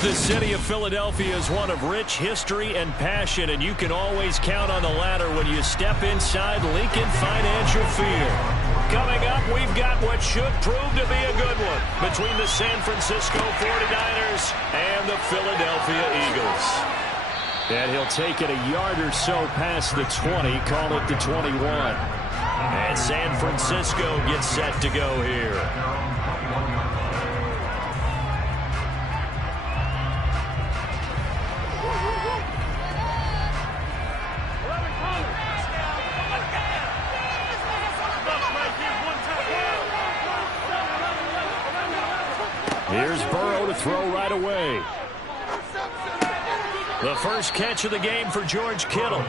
The city of Philadelphia is one of rich history and passion, and you can always count on the latter when you step inside Lincoln Financial Field. Coming up, we've got what should prove to be a good one between the San Francisco 49ers and the Philadelphia Eagles. And he'll take it a yard or so past the 20, call it the 21. And San Francisco gets set to go here. Here's Burrow to throw right away. The first catch of the game for George Kittle.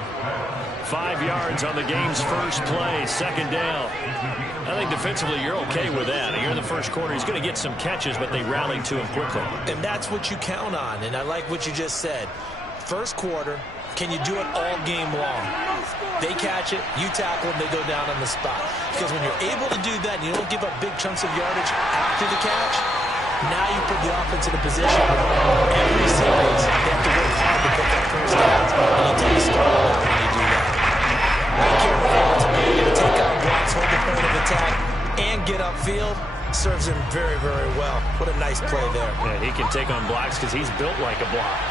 5 yards on the game's first play, second down. I think defensively you're okay with that. Here in the first quarter, he's going to get some catches, but they rallied to him quickly. And that's what you count on, and I like what you just said. First quarter, can you do it all game long? They catch it, you tackle them, they go down on the spot. Because when you're able to do that and you don't give up big chunks of yardage after the catch, now you put the offense in a position where every series they have to work hard to pick up first downs. And you take a start when you do that. Right here, it's ability to take out blocks, hold the point of attack, and get upfield serves him very, very well. What a nice play there. Yeah, he can take on blocks because he's built like a block.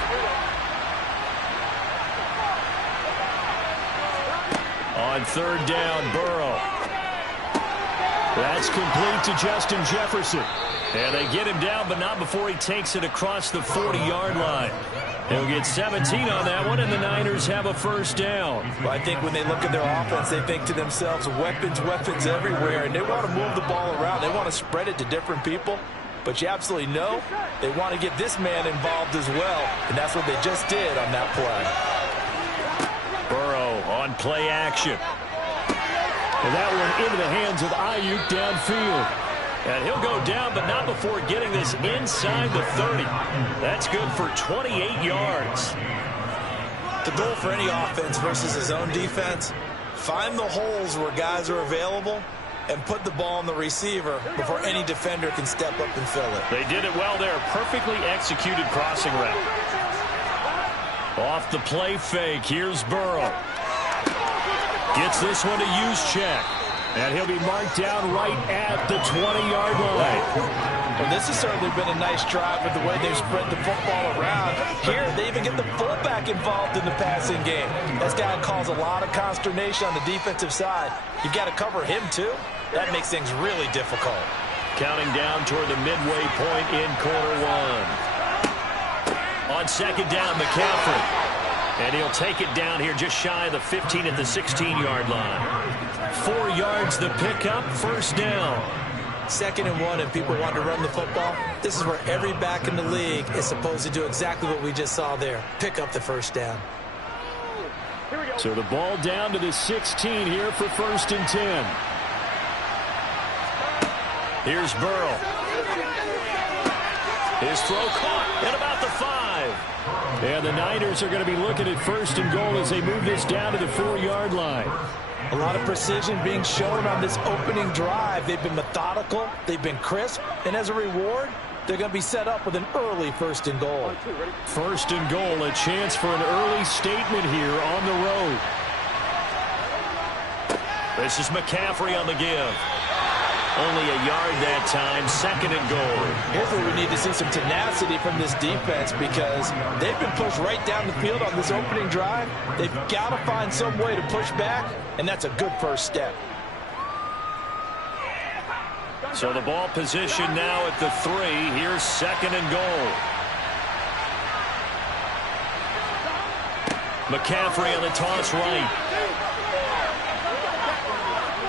On third down, Burrow. That's complete to Justin Jefferson. And they get him down, but not before he takes it across the 40-yard line. He'll get 17 on that one, and the Niners have a first down. Well, I think when they look at their offense, they think to themselves, weapons, weapons everywhere, and they want to move the ball around. They want to spread it to different people. But you absolutely know they want to get this man involved as well, and that's what they just did on that play. Burrow on play action. And that one into the hands of Ayuk downfield. And he'll go down, but not before getting this inside the 30. That's good for 28 yards. The goal for any offense versus his own defense, find the holes where guys are available and put the ball on the receiver before any defender can step up and fill it. They did it well there. Perfectly executed crossing route. Off the play fake. Here's Burrow. Gets this one to Juszczyk. And he'll be marked down right at the 20-yard line. Well, this has certainly been a nice drive with the way they've spread the football around. Here, they even get the fullback involved in the passing game. This guy caused a lot of consternation on the defensive side. You've got to cover him, too. That makes things really difficult. Counting down toward the midway point in quarter one. On second down, McCaffrey. And he'll take it down here just shy of the 15 at the 16-yard line. 4 yards the pickup, first down. 2nd and 1, and people want to run the football. This is where every back in the league is supposed to do exactly what we just saw there. Pick up the first down. So the ball down to the 16 here for 1st and 10. Here's Burrow. His throw caught at about the 5. And the Niners are going to be looking at 1st and goal as they move this down to the 4-yard line. A lot of precision being shown on this opening drive. They've been methodical, they've been crisp, and as a reward, they're going to be set up with an early 1st and goal. 1st and goal, a chance for an early statement here on the road. This is McCaffrey on the give. Only a yard that time, 2nd and goal. Here's where we need to see some tenacity from this defense because they've been pushed right down the field on this opening drive. They've got to find some way to push back, and that's a good first step. So the ball position now at the 3. Here's 2nd and goal. McCaffrey on the toss right.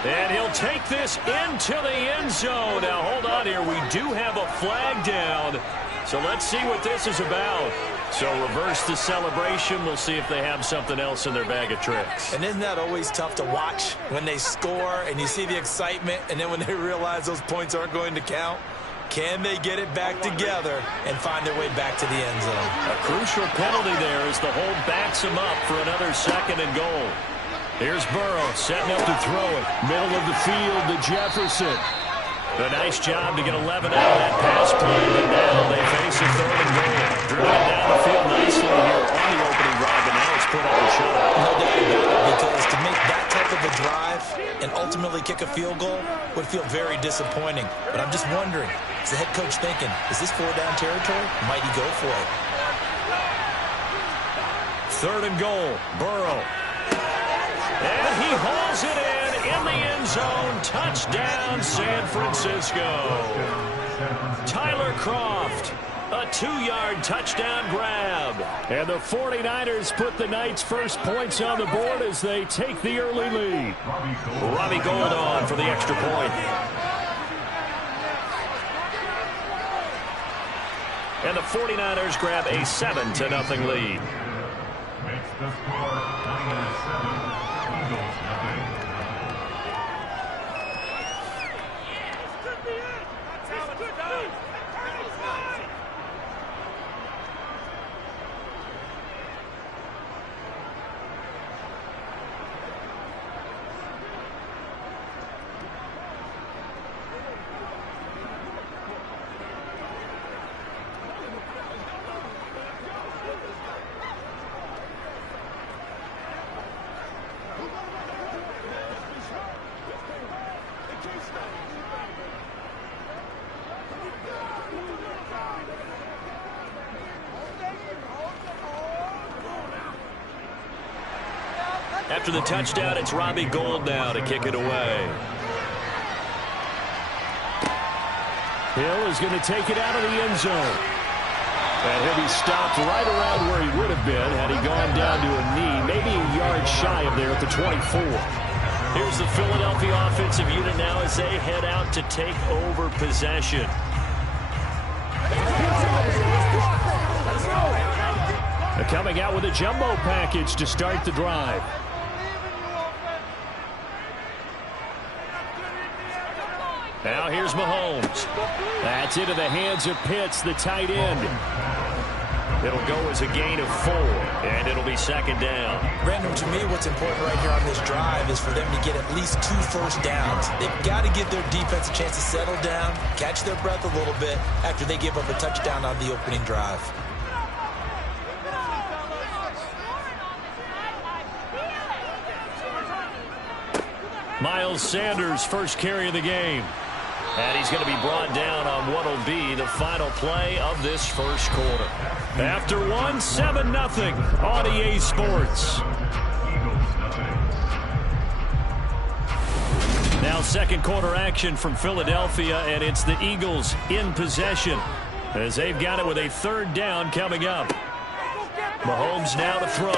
And he'll take this into the end zone. Now, hold on here. We do have a flag down. So let's see what this is about. So reverse the celebration. We'll see if they have something else in their bag of tricks. And isn't that always tough to watch when they score and you see the excitement and then when they realize those points aren't going to count? Can they get it back together and find their way back to the end zone? A crucial penalty there as the hold backs him up for another 2nd and goal. Here's Burrow setting up to throw it. Middle of the field to Jefferson. A nice job to get 11 out of that pass play, but now they face a 3rd and goal. Driven it down the field nicely here on the opening drive, but now it's put up a shot. No doubt about it, because to make that type of a drive and ultimately kick a field goal would feel very disappointing. But I'm just wondering, is the head coach thinking, is this 4-down territory? Might he go for it? 3rd and goal, Burrow. And he hauls it in the end zone. Touchdown, San Francisco. Tyler Kroft, a 2-yard touchdown grab. And the 49ers put the Knights' first points on the board as they take the early lead. Robbie Gould on for the extra point. And the 49ers grab a 7-0 lead. Makes the score 49-7. Eagles nothing. After the touchdown, it's Robbie Gould now to kick it away. Hill is going to take it out of the end zone. And he'll be stopped right around where he would have been had he gone down to a knee, maybe a yard shy of there at the 24. Here's the Philadelphia offensive unit now as they head out to take over possession. They're coming out with a jumbo package to start the drive. Now here's Mahomes. That's into the hands of Pitts, the tight end. It'll go as a gain of 4, and it'll be 2nd down. Brandon, to me, what's important right here on this drive is for them to get at least 2 first downs. They've got to give their defense a chance to settle down, catch their breath a little bit after they give up a touchdown on the opening drive. Miles Sanders, first carry of the game. And he's going to be brought down on what will be the final play of this first quarter. After 1, 7-0 on EA Sports. Now 2nd quarter action from Philadelphia, and it's the Eagles in possession as they've got it with a 3rd down coming up. Mahomes now to throw.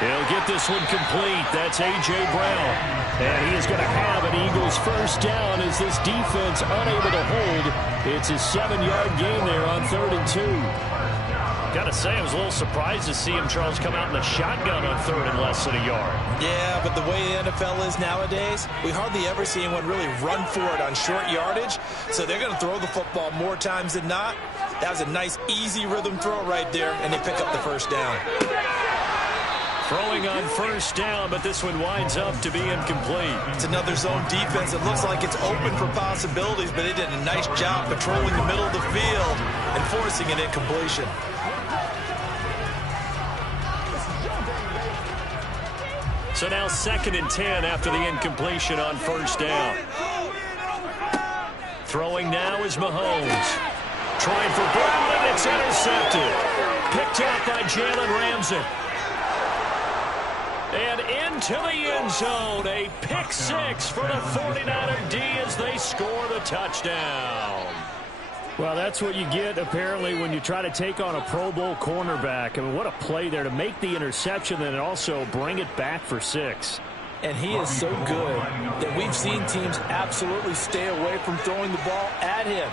He'll get this one complete. That's A.J. Brown. And he is going to have an Eagles first down as this defense unable to hold. It's a 7-yard gain there on 3rd and 2. Got to say, I was a little surprised to see him, Charles, come out in the shotgun on 3rd and less than a yard. Yeah, but the way the NFL is nowadays, we hardly ever see anyone really run for it on short yardage. So they're going to throw the football more times than not. That was a nice, easy rhythm throw right there, and they pick up the first down. Throwing on first down, but this one winds up to be incomplete. It's another zone defense. It looks like it's open for possibilities, but they did a nice job patrolling the middle of the field and forcing an incompletion. So now 2nd and 10 after the incompletion on first down. Throwing now is Mahomes. Trying for Brown, and it's intercepted. Picked out by Jalen Ramsey. And into the end zone, a pick 6 for the 49er D as they score the touchdown. Well, that's what you get, apparently, when you try to take on a Pro Bowl cornerback. I mean, what a play there to make the interception and also bring it back for 6. And he is so good that we've seen teams absolutely stay away from throwing the ball at him.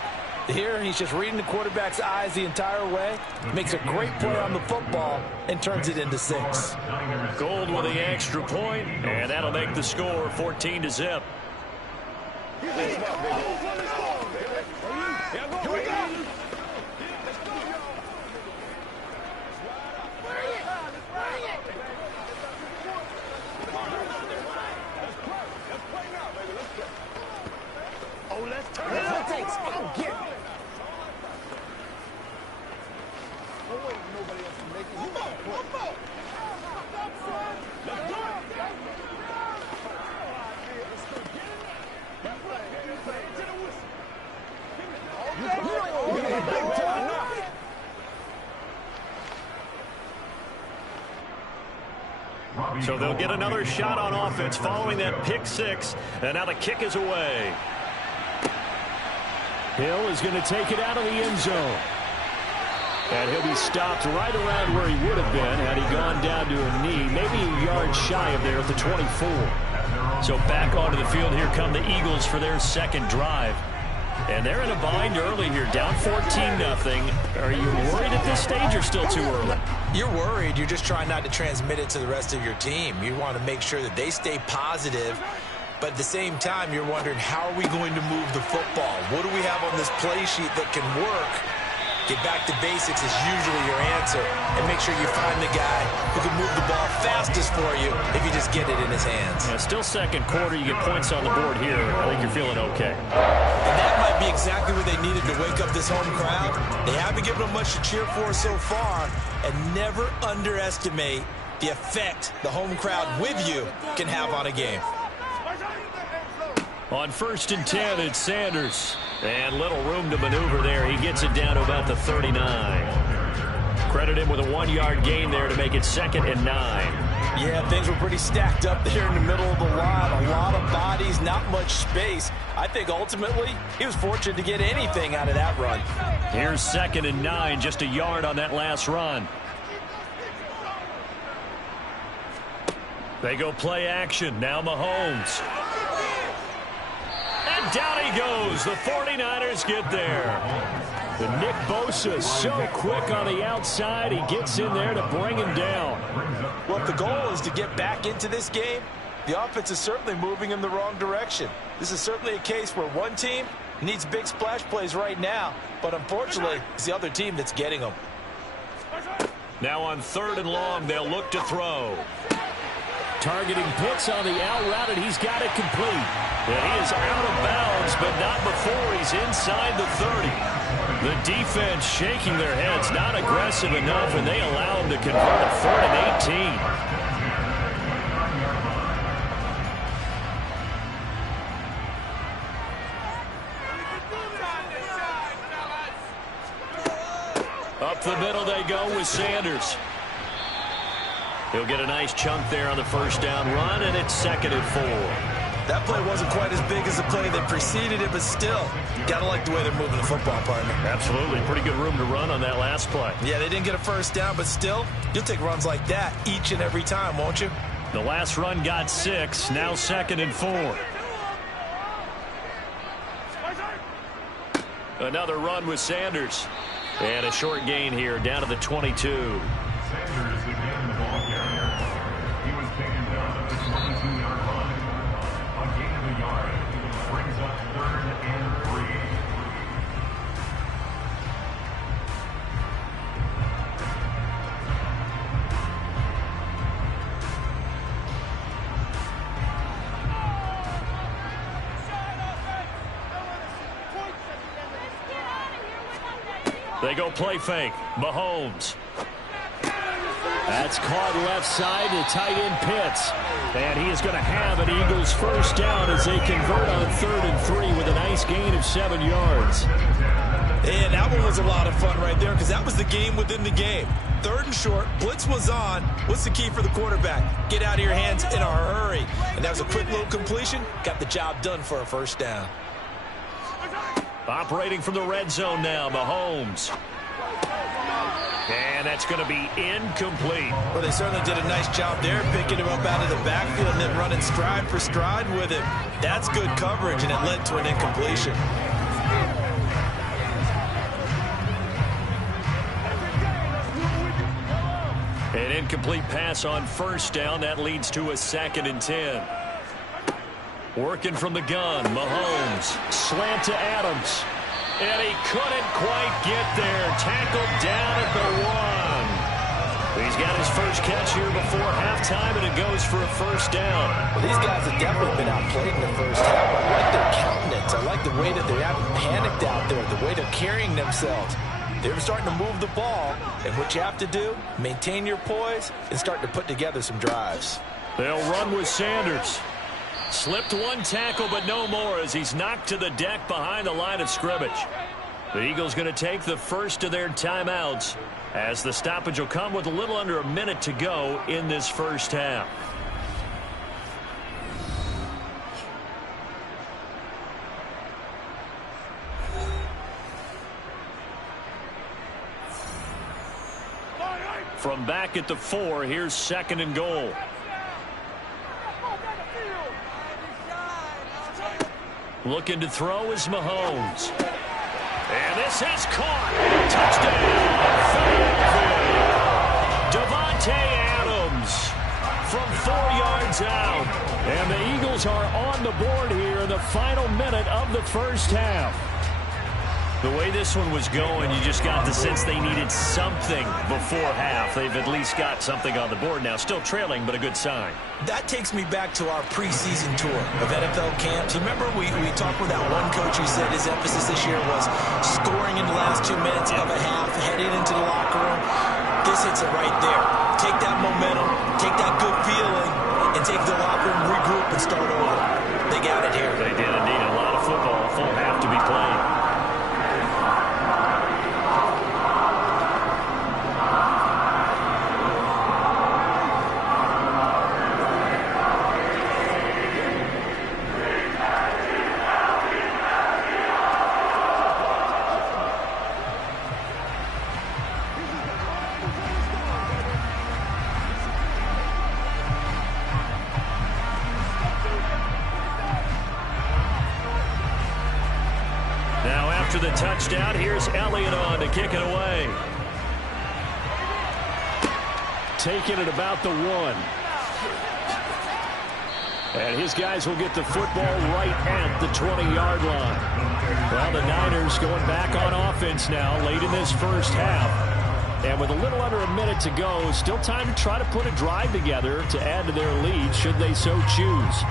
Here, he's just reading the quarterback's eyes the entire way, makes a great play on the football, and turns it into 6. Gould with the extra point, and that'll make the score 14-0. Oh, let's turn it. So they'll get another shot on offense following that pick six. And now the kick is away. Hill is going to take it out of the end zone. And he'll be stopped right around where he would have been had he gone down to a knee, maybe a yard shy of there at the 24. So back onto the field, here come the Eagles for their second drive. And they're in a bind early here, down 14-0. Are you worried at this stage or still too early? You're worried. You're just trying not to transmit it to the rest of your team. You want to make sure that they stay positive. But at the same time, you're wondering, how are we going to move the football? What do we have on this play sheet that can work? Get back to basics is usually your answer. And make sure you find the guy who can move the ball fastest for you if you just get it in his hands. Yeah, still second quarter. You get points on the board here. I think you're feeling okay. And that might be exactly what they needed to wake up this home crowd. They haven't given them much to cheer for so far. And never underestimate the effect the home crowd with you can have on a game. On 1st and 10, it's Sanders. And little room to maneuver there. He gets it down to about the 39. Credit him with a 1-yard gain there to make it 2nd and 9. Yeah, things were pretty stacked up there in the middle of the line. A lot of bodies, not much space. I think ultimately he was fortunate to get anything out of that run. Here's 2nd and 9, just a yard on that last run. They go play action. Now Mahomes. And down he goes. The 49ers get there. The Nick Bosa so quick on the outside. He gets in there to bring him down. Well, if the goal is to get back into this game, the offense is certainly moving in the wrong direction. This is certainly a case where one team needs big splash plays right now, but unfortunately, it's the other team that's getting them. Now on 3rd and long, they'll look to throw. Targeting Pitts on the out route, and he's got it complete. And he is out of bounds, but not before he's inside the 30. The defense shaking their heads, not aggressive enough, and they allow him to convert 3rd and 18. Up the middle they go with Sanders. He'll get a nice chunk there on the 1st down run, and it's 2nd and 4. That play wasn't quite as big as the play that preceded it, but still, got to like the way they're moving the football, partner. Absolutely. Pretty good room to run on that last play. Yeah, they didn't get a 1st down, but still, you'll take runs like that each and every time, won't you? The last run got 6, now 2nd and 4. Another run with Sanders. And a short gain here, down to the 22. Sanders again, the ball carrier. He was taken down at the 22-yard line. A gain of a yard brings up 3rd and 3. They go play fake. Mahomes. That's caught left side to tight end Pitts. And he is going to have an Eagles 1st down as they convert on 3rd and 3 with a nice gain of 7 yards. And that one was a lot of fun right there because that was the game within the game. 3rd and short, blitz was on. What's the key for the quarterback? Get out of your hands in a hurry. And that was a quick little completion. Got the job done for a 1st down. Operating from the red zone now, Mahomes. And that's going to be incomplete. Well, they certainly did a nice job there, picking him up out of the backfield and then running stride for stride with him. That's good coverage, and it led to an incompletion. An incomplete pass on 1st down. That leads to a 2nd and 10. Working from the gun, Mahomes. Slant to Adams. And he couldn't quite get there. Tackled down at the 1. He's got his first catch here before halftime, and it goes for a 1st down. Well, these guys have definitely been outplayed in the 1st half. I like their countenance. I like the way that they haven't panicked out there, the way they're carrying themselves. They're starting to move the ball, and what you have to do, maintain your poise and start to put together some drives. They'll run with Sanders. Slipped one tackle, but no more as he's knocked to the deck behind the line of scrimmage. The Eagles going to take the first of their timeouts as the stoppage will come with a little under a minute to go in this 1st half. From back at the 4, here's 2nd and goal. Looking to throw is Mahomes. And this is caught. Touchdown, Philadelphia. Davante Adams from 4 yards out. And the Eagles are on the board here in the final minute of the first half. The way this one was going, you just got the sense they needed something before half. They've at least got something on the board now. Still trailing, but a good sign. That takes me back to our preseason tour of NFL camps. You remember we talked with that one coach who said his emphasis this year was scoring in the last 2 minutes of a half, heading into the locker room. This hits it right there. Take that momentum, take that good feeling, and take the locker room, regroup, and start over. They got it here. They did indeed. A lot of football, a full half to be played. After the touchdown, here's Elliott on to kick it away. Taking it about the 1. And his guys will get the football right at the 20-yard line. Well, the Niners going back on offense now late in this first half. And with a little under a minute to go, still time to try to put a drive together to add to their lead should they so choose.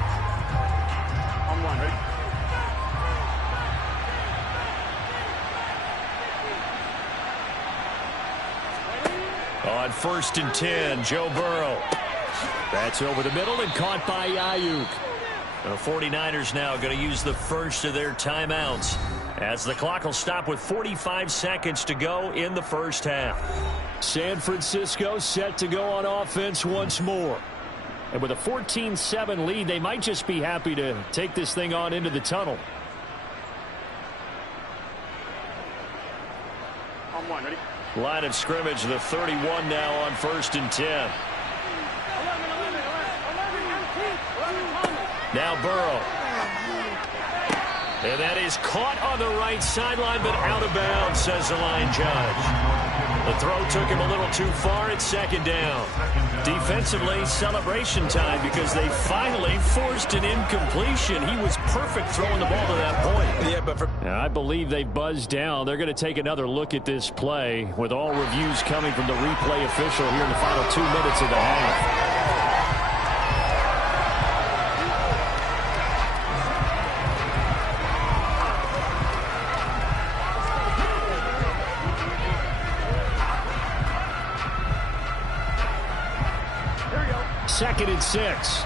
On 1st and 10, Joe Burrow. That's over the middle and caught by Ayuk. The 49ers now going to use the first of their timeouts as the clock will stop with 45 seconds to go in the first half. San Francisco set to go on offense once more. And with a 14-7 lead, they might just be happy to take this thing on into the tunnel. Ready? Line of scrimmage, the 31 now on 1st and 10. Now Burrow. And that is caught on the right sideline, but out of bounds, says the line judge. The throw took him a little too far at 2nd down. Defensively, celebration time because they finally forced an incompletion. He was perfect throwing the ball to that point. Yeah, but I believe they buzzed down. They're going to take another look at this play with all reviews coming from the replay official here in the final 2 minutes of the half. Second and 6.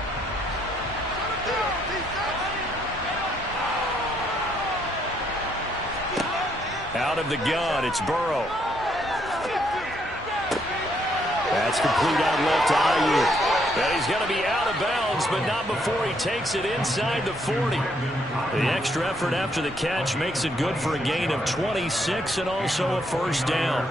Out of the gun, it's Burrow. That's complete out left to Ayuk. And he's going to be out of bounds, but not before he takes it inside the 40. The extra effort after the catch makes it good for a gain of 26 and also a first down.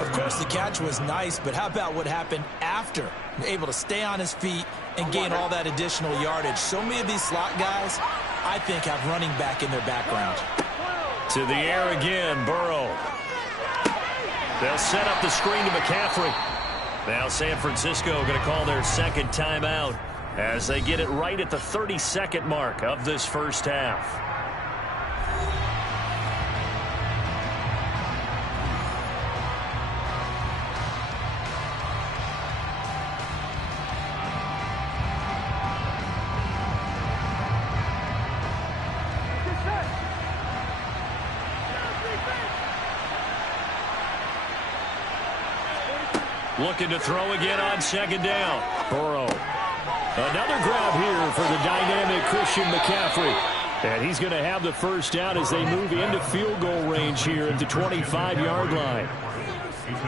Of course, the catch was nice, but how about what happened after? Able to stay on his feet and gain all that additional yardage. So many of these slot guys, I think, have running back in their background. To the air again, Burrow. They'll set up the screen to McCaffrey. Now San Francisco going to call their second timeout as they get it right at the 30-second mark of this first half. Looking to throw again on 2nd down. Burrow. Another grab here for the dynamic Christian McCaffrey. And he's going to have the first down as they move into field goal range here at the 25-yard line.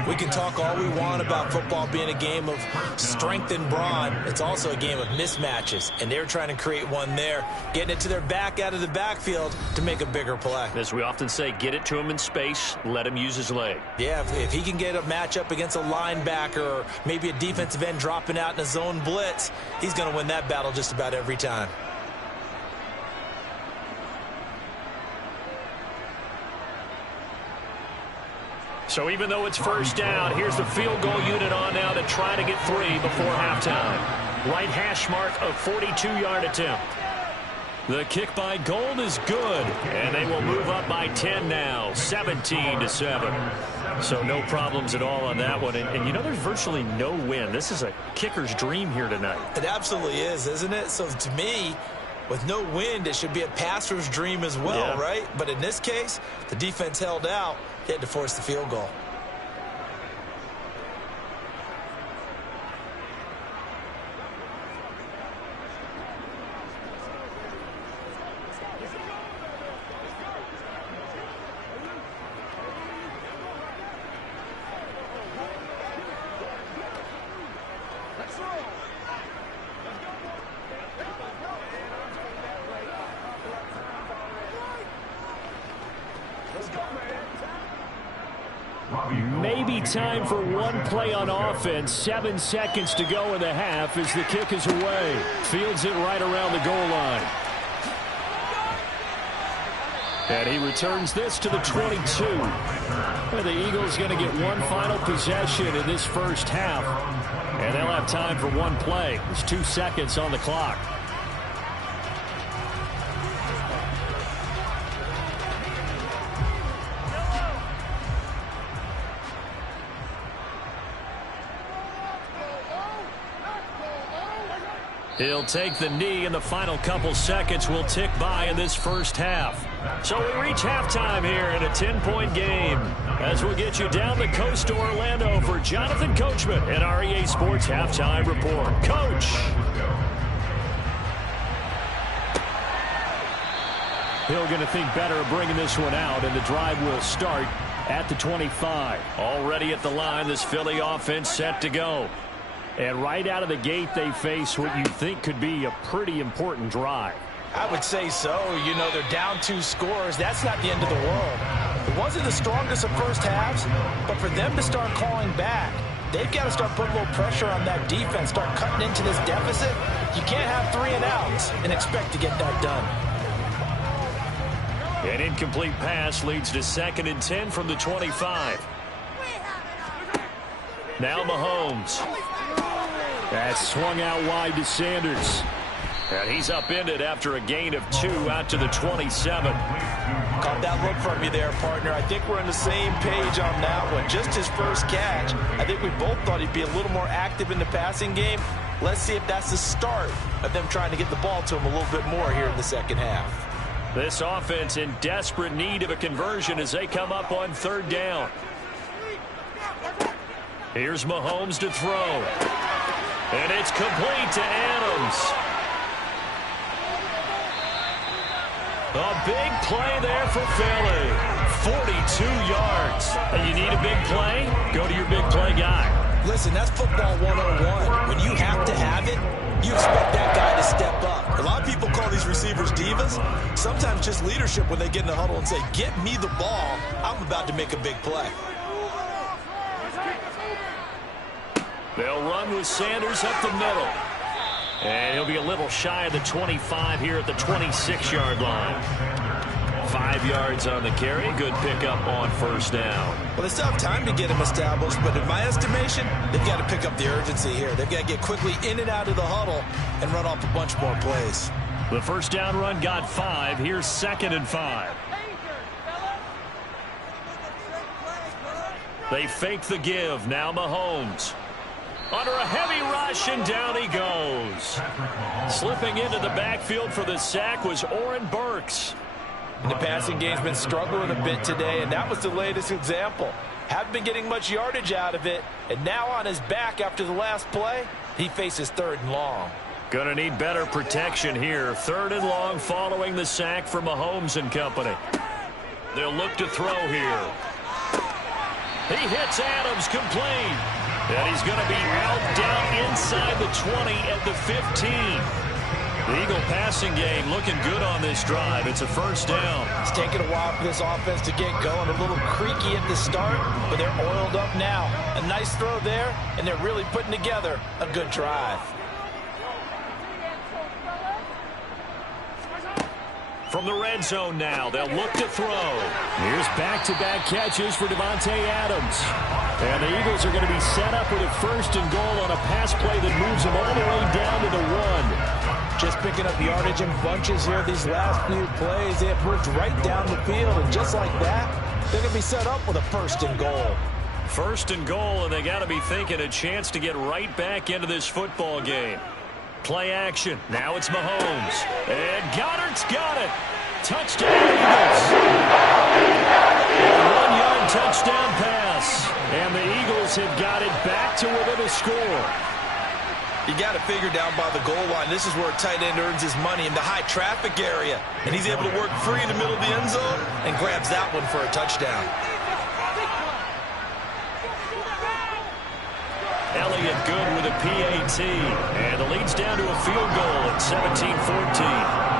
We can talk all we want about football being a game of strength and brawn. It's also a game of mismatches, and they're trying to create one there, getting it to their back out of the backfield to make a bigger play. As we often say, get it to him in space, let him use his leg. Yeah, if he can get a matchup against a linebacker or maybe a defensive end dropping out in a zone blitz, he's going to win that battle just about every time. So even though it's first down, here's the field goal unit on now to try to get 3 before halftime. Right hash mark of 42-yard attempt. The kick by Gold is good, and they will move up by 10 now, 17-7. So no problems at all on that one. And you know, there's virtually no wind. This is a kicker's dream here tonight. It absolutely is, isn't it? So to me, with no wind, it should be a passer's dream as well, right? But in this case, the defense held out. They had to force the field goal. Maybe time for one play on offense. 7 seconds to go in the half as the kick is away. Fields it right around the goal line. And he returns this to the 22. And the Eagles going to get one final possession in this first half. And they'll have time for one play. There's 2 seconds on the clock. He'll take the knee, and the final couple seconds will tick by in this first half. So we reach halftime here in a 10-point game. As we'll get you down the coast to Orlando for Jonathan Coachman at our EA Sports Halftime Report. Coach. Hill going to think better of bringing this one out, and the drive will start at the 25. Already at the line, this Philly offense set to go. And right out of the gate, they face what you think could be a pretty important drive. I would say so. You know, they're down 2 scores. That's not the end of the world. It wasn't the strongest of first halves, but for them to start calling back, they've got to start putting a little pressure on that defense, start cutting into this deficit. You can't have 3 and outs and expect to get that done. An incomplete pass leads to 2nd and 10 from the 25. Now Mahomes. That's swung out wide to Sanders. And he's upended after a gain of 2 out to the 27. Caught that look from you there, partner. I think we're on the same page on that one. Just his first catch. I think we both thought he'd be a little more active in the passing game. Let's see if that's the start of them trying to get the ball to him a little bit more here in the second half. This offense in desperate need of a conversion as they come up on 3rd down. Here's Mahomes to throw. And it's complete to Adams. A big play there for Philly. 42 yards. And you need a big play? Go to your big play guy. Listen, that's football 101. When you have to have it, you expect that guy to step up. A lot of people call these receivers divas. Sometimes just leadership when they get in the huddle and say, get me the ball. I'm about to make a big play. They'll run with Sanders up the middle. And he'll be a little shy of the 25 here at the 26-yard line. 5 yards on the carry. Good pickup on 1st down. Well, they still have time to get him established, but in my estimation, they've got to pick up the urgency here. They've got to get quickly in and out of the huddle and run off a bunch more plays. The first down run got 5. Here's 2nd and 5. They fake the give. Now Mahomes. Under a heavy rush, and down he goes. Slipping into the backfield for the sack was Oren Burks. And the passing game's been struggling a bit today, and that was the latest example. Haven't been getting much yardage out of it, and now on his back after the last play, he faces 3rd and long. Gonna need better protection here. 3rd and long following the sack from Mahomes and company. They'll look to throw here. He hits Adams complete. And he's going to be out down inside the 20 at the 15. The Eagle passing game looking good on this drive. It's a first down. It's taken a while for this offense to get going. A little creaky at the start, but they're oiled up now. A nice throw there, and they're really putting together a good drive. From the red zone now, they'll look to throw. Here's back-to-back catches for Davante Adams. And the Eagles are going to be set up with a first and goal on a pass play that moves them all the way down to the 1. Just picking up yardage in bunches here these last few plays. They have moved right down the field, and just like that, they're going to be set up with a first and goal. First and goal, and they got to be thinking a chance to get right back into this football game. Play action. Now it's Mahomes. And Goddard's got it. Touchdown, Eagles. A 1-yard touchdown pass. And the Eagles have got it back to within a score. You got to figure down by the goal line. This is where a tight end earns his money in the high traffic area. And he's able to work free in the middle of the end zone and grabs that one for a touchdown. Elliott good with a PAT. And the lead's down to a field goal at 17-14.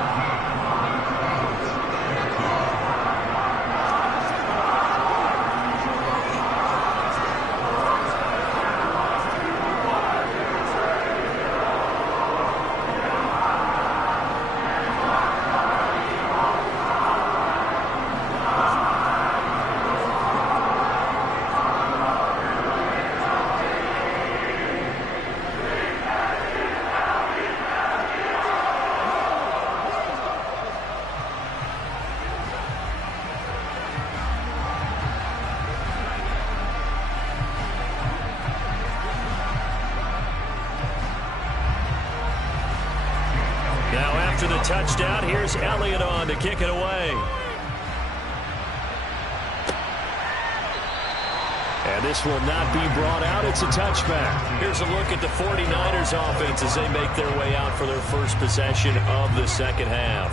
After the touchdown, here's Elliott on to kick it away. And this will not be brought out. It's a touchback. Here's a look at the 49ers offense as they make their way out for their first possession of the second half.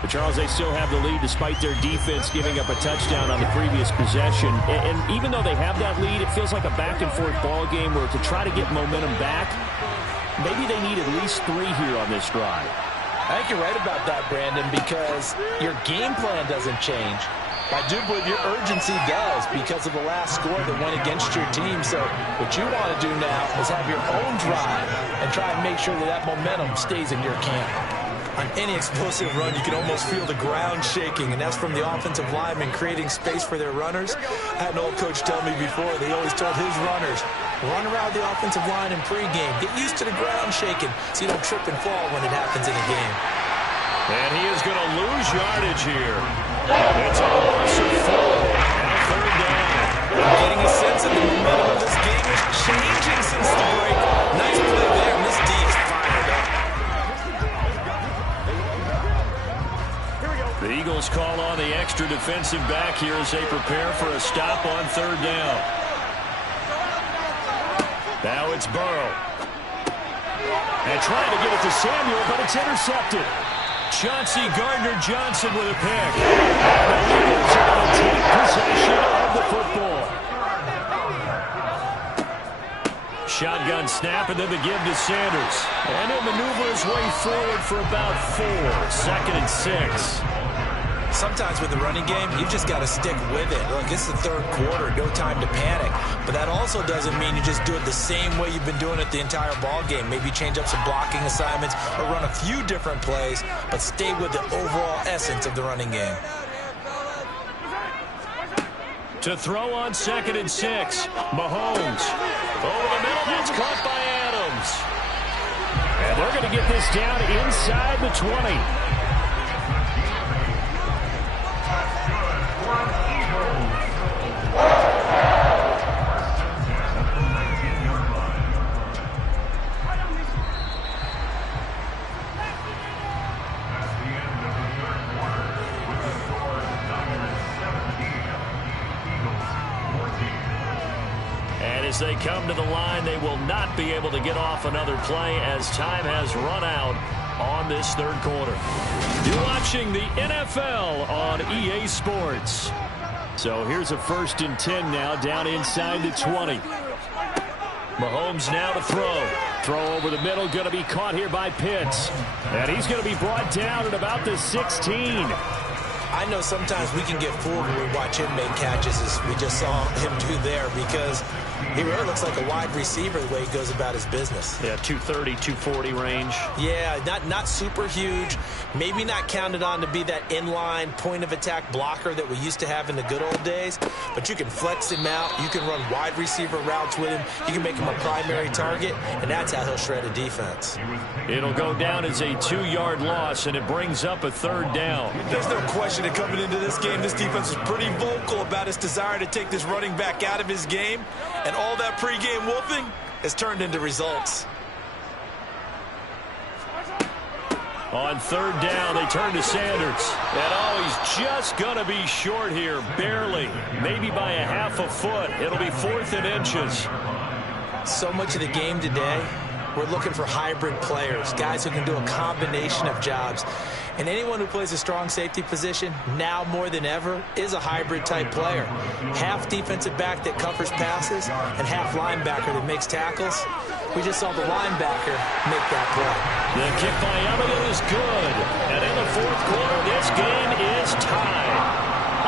But Charles, they still have the lead despite their defense giving up a touchdown on the previous possession. And even though they have that lead, it feels like a back-and-forth ball game where to try to get momentum back, maybe they need at least 3 here on this drive. I think you're right about that, Brandon, because your game plan doesn't change. I do believe your urgency does because of the last score that went against your team. So what you want to do now is have your own drive and try and make sure that that momentum stays in your camp. On any explosive run, you can almost feel the ground shaking, and that's from the offensive linemen creating space for their runners. I had an old coach tell me before, they always told his runners, run around the offensive line in pregame. Get used to the ground shaking so you don't trip and fall when it happens in a game. And he is going to lose yardage here. It's a loss of 4 and a third down. I'm getting a sense that the momentum of this game is changing since the break. Nice play there, and this D is fired up. The Eagles call on the extra defensive back here as they prepare for a stop on third down. Now it's Burrow. And trying to get it to Samuel, but it's intercepted. Chauncey Gardner-Johnson with a pick. And the Eagles are going to take possession of the football. Shotgun snap and then the give to Sanders. And he'll maneuver his way forward for about 4. 2nd and 6. Sometimes with the running game, you just got to stick with it. Look, it's the third quarter, no time to panic. But that also doesn't mean you just do it the same way you've been doing it the entire ball game. Maybe change up some blocking assignments or run a few different plays, but stay with the overall essence of the running game. To throw on 2nd and 6. Mahomes. Over the middle, that's caught by Adams. And they're going to get this down inside the 20. As they come to the line, they will not be able to get off another play as time has run out on this third quarter. You're watching the NFL on EA Sports. So here's a 1st and 10 now, down inside the 20. Mahomes now to throw. Throw over the middle, going to be caught here by Pitts. And he's going to be brought down at about the 16. I know sometimes we can get fooled when we watch him make catches, as we just saw him do there, because he really looks like a wide receiver the way he goes about his business. Yeah, 230, 240 range. Yeah, not super huge. Maybe not counted on to be that inline point-of-attack blocker that we used to have in the good old days. But you can flex him out. You can run wide receiver routes with him. You can make him a primary target, and that's how he'll shred a defense. It'll go down as a 2-yard loss, and it brings up a 3rd down. There's no question that coming into this game, this defense was pretty vocal about its desire to take this running back out of his game. And all that pregame wolfing has turned into results. On 3rd down, they turn to Sanders. And he's just going to be short here, barely. Maybe by a half a foot. It'll be 4th and inches. So much of the game today, we're looking for hybrid players, guys who can do a combination of jobs. And anyone who plays a strong safety position, now more than ever, is a hybrid-type player. Half defensive back that covers passes and half linebacker that makes tackles. We just saw the linebacker make that play. The kick by Elliott is good. And in the 4th quarter, this game is tied.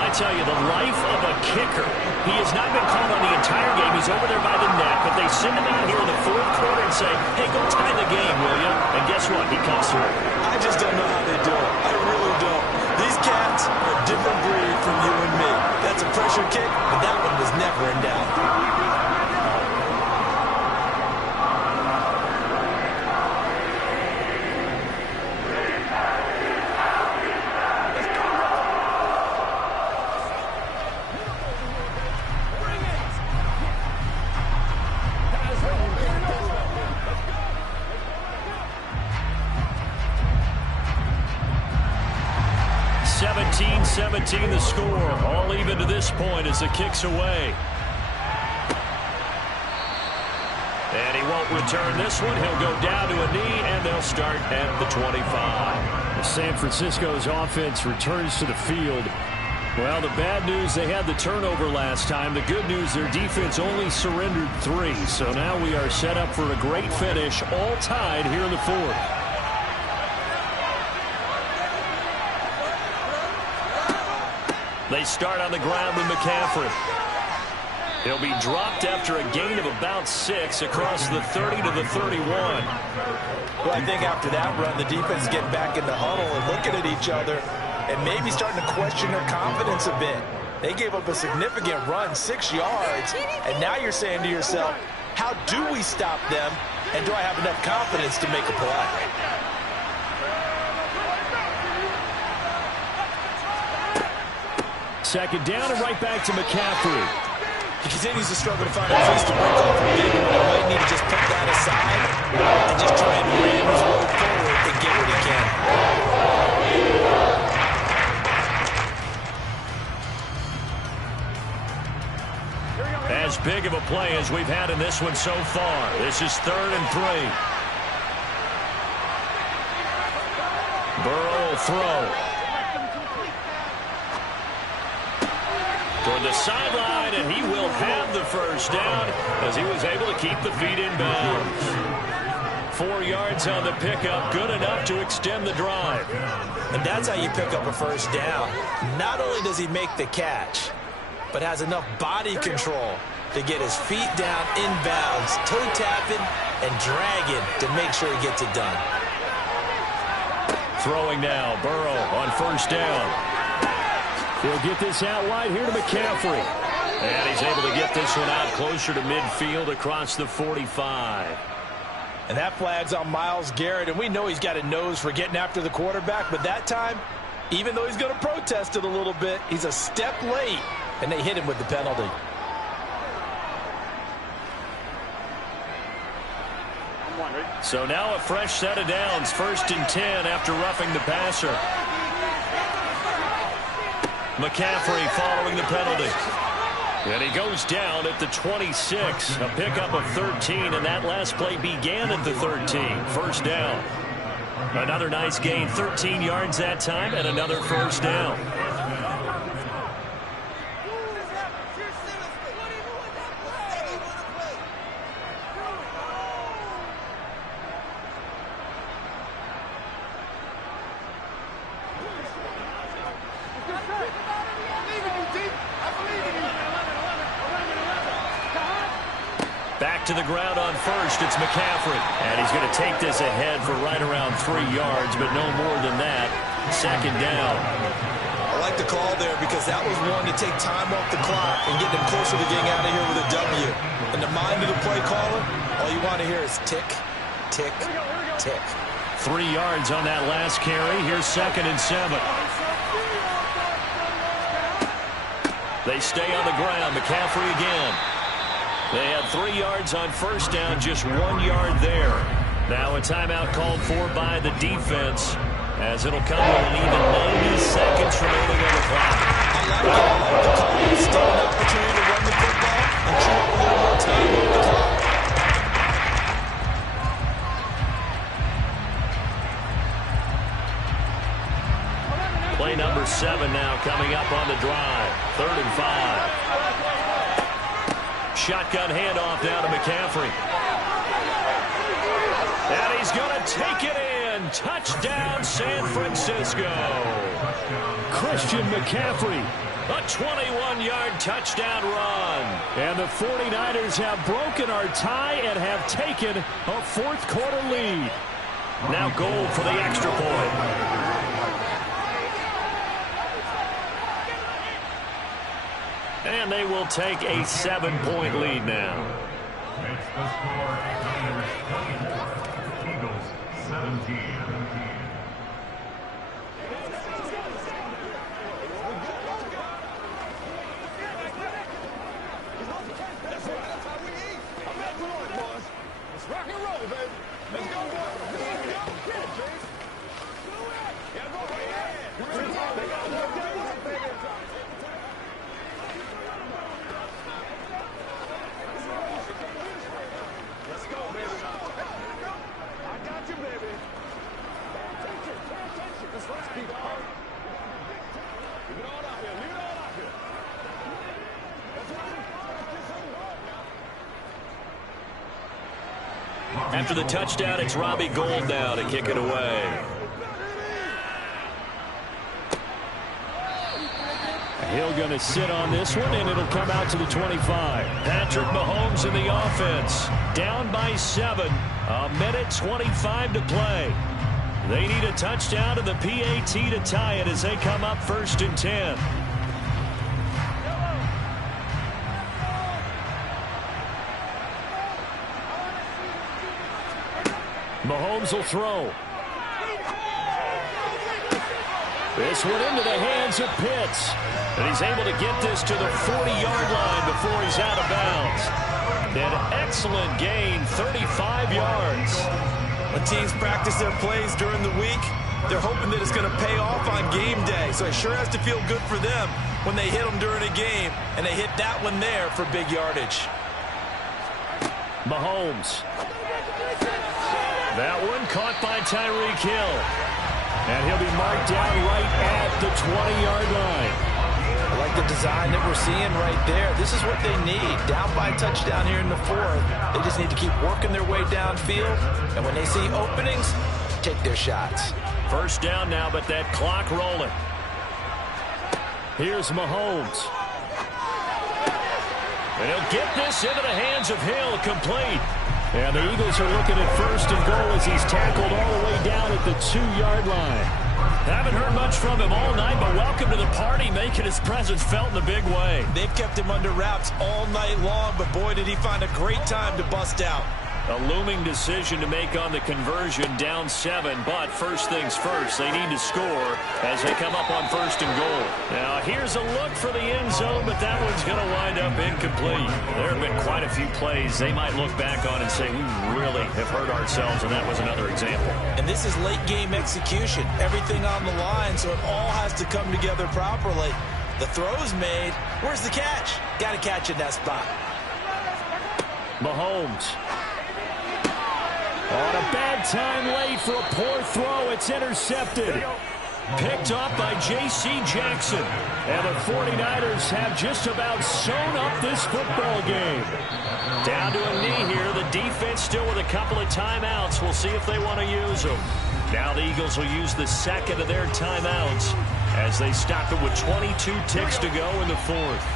I tell you, the life of a kicker. He has not been called on the entire game. He's over there by the net, but they send him out here in the 4th quarter and say, hey, go tie the game, will you? And guess what? He comes through. I just don't know how they do it. I really don't. These cats are a different breed from you and me. That's a pressure kick, but that one was never in doubt. The score, all even to this point as the kick's away. And he won't return this one. He'll go down to a knee, and they'll start at the 25. San Francisco's offense returns to the field. Well, the bad news, they had the turnover last time. The good news, their defense only surrendered 3. So now we are set up for a great finish, all tied here in the 4th. They start on the ground with McCaffrey. He'll be dropped after a gain of about 6 across the 30 to the 31. Well, I think after that run, the defense is getting back in the huddle and looking at each other and maybe starting to question their confidence a bit. They gave up a significant run, 6 yards, and now you're saying to yourself, how do we stop them, and do I have enough confidence to make a play? 2nd down and right back to McCaffrey. He continues to struggle to find a place to break off from David. He might need to just put that aside and just try and ram his way forward and get what he can. As big of a play as we've had in this one so far. This is 3rd and 3. Burrow will throw. Toward the sideline, and he will have the 1st down as he was able to keep the feet in bounds. 4 yards on the pickup, good enough to extend the drive. And that's how you pick up a 1st down. Not only does he make the catch, but has enough body control to get his feet down in bounds, toe tapping and dragging to make sure he gets it done. Throwing now, Burrow on 1st down. He'll get this out wide here to McCaffrey. And he's able to get this one out closer to midfield across the 45. And that flag's on Myles Garrett, and we know he's got a nose for getting after the quarterback, but that time, even though he's going to protest it a little bit, he's a step late, and they hit him with the penalty. So now a fresh set of downs, 1st and 10 after roughing the passer. McCaffrey following the penalty. And he goes down at the 26. A pickup of 13, and that last play began at the 13. 1st down. Another nice gain, 13 yards that time, and another first down. Back to the ground on first. It's McCaffrey. And he's going to take this ahead for right around 3 yards, but no more than that. Second down. I like the call there because that was one to take time off the clock and get them closer to getting out of here with a W. In the mind of the play caller, all you want to hear is tick, tick, tick. 3 yards on that last carry. Here's 2nd and 7. They stay on the ground. McCaffrey again. They had 3 yards on first down, just 1 yard there. Now a timeout called for by the defense, as it'll come with an even 90 seconds remaining on the clock. I like the call. Still an opportunity to run the football and chew up a little more time on the clock. Play number 7 now coming up on the drive. 3rd and 5. Shotgun handoff down to McCaffrey. And he's going to take it in. Touchdown, San Francisco. Christian McCaffrey. A 21-yard touchdown run. And the 49ers have broken our tie and have taken a fourth-quarter lead. Now goal for the extra point. And they will take a 7-point lead now. Makes the score Niners 24, Eagles 17. Let's rock and roll, baby. Let's go, boys. Get it, James. Yeah, go ahead. Let's go, baby. I got you, baby. Pay attention. Let's rock. Leave it all out here. Leave it all out here. Let's rock. After the touchdown, it's Robbie Gould now to kick it away. Hill going to sit on this one, and it'll come out to the 25. Patrick Mahomes in the offense. Down by 7. 1:25 to play. They need a touchdown and the PAT to tie it as they come up 1st and 10. Mahomes will throw. This one into the hands of Pitts. And he's able to get this to the 40-yard line before he's out of bounds. An excellent gain, 35 yards. When teams practice their plays during the week, they're hoping that it's going to pay off on game day. So it sure has to feel good for them when they hit them during a game, and they hit that one there for big yardage. Mahomes. That one caught by Tyreek Hill. And he'll be marked down right at the 20-yard line. I like the design that we're seeing right there. This is what they need. Down by a touchdown here in the 4th. They just need to keep working their way downfield. And when they see openings, take their shots. First down now, but that clock rolling. Here's Mahomes. And he'll get this into the hands of Hill, complete. And the Eagles are looking at 1st and goal as he's tackled all the way down at the 2-yard line. Haven't heard much from him all night, but welcome to the party, making his presence felt in a big way. They've kept him under wraps all night long, but boy, did he find a great time to bust out. A looming decision to make on the conversion, down 7, but first things first, they need to score as they come up on 1st and goal. Now, here's a look for the end zone, but that one's going to wind up incomplete. There have been quite a few plays they might look back on and say, we really have hurt ourselves, and that was another example. And this is late-game execution. Everything on the line, so it all has to come together properly. The throw's made. Where's the catch? Got to catch in that spot. Mahomes. On a bad time late for a poor throw. It's intercepted. Picked up by J.C. Jackson. And the 49ers have just about sewn up this football game. Down to a knee here. The defense still with a couple of timeouts. We'll see if they want to use them. Now the Eagles will use the second of their timeouts as they stop it with 22 ticks to go in the fourth.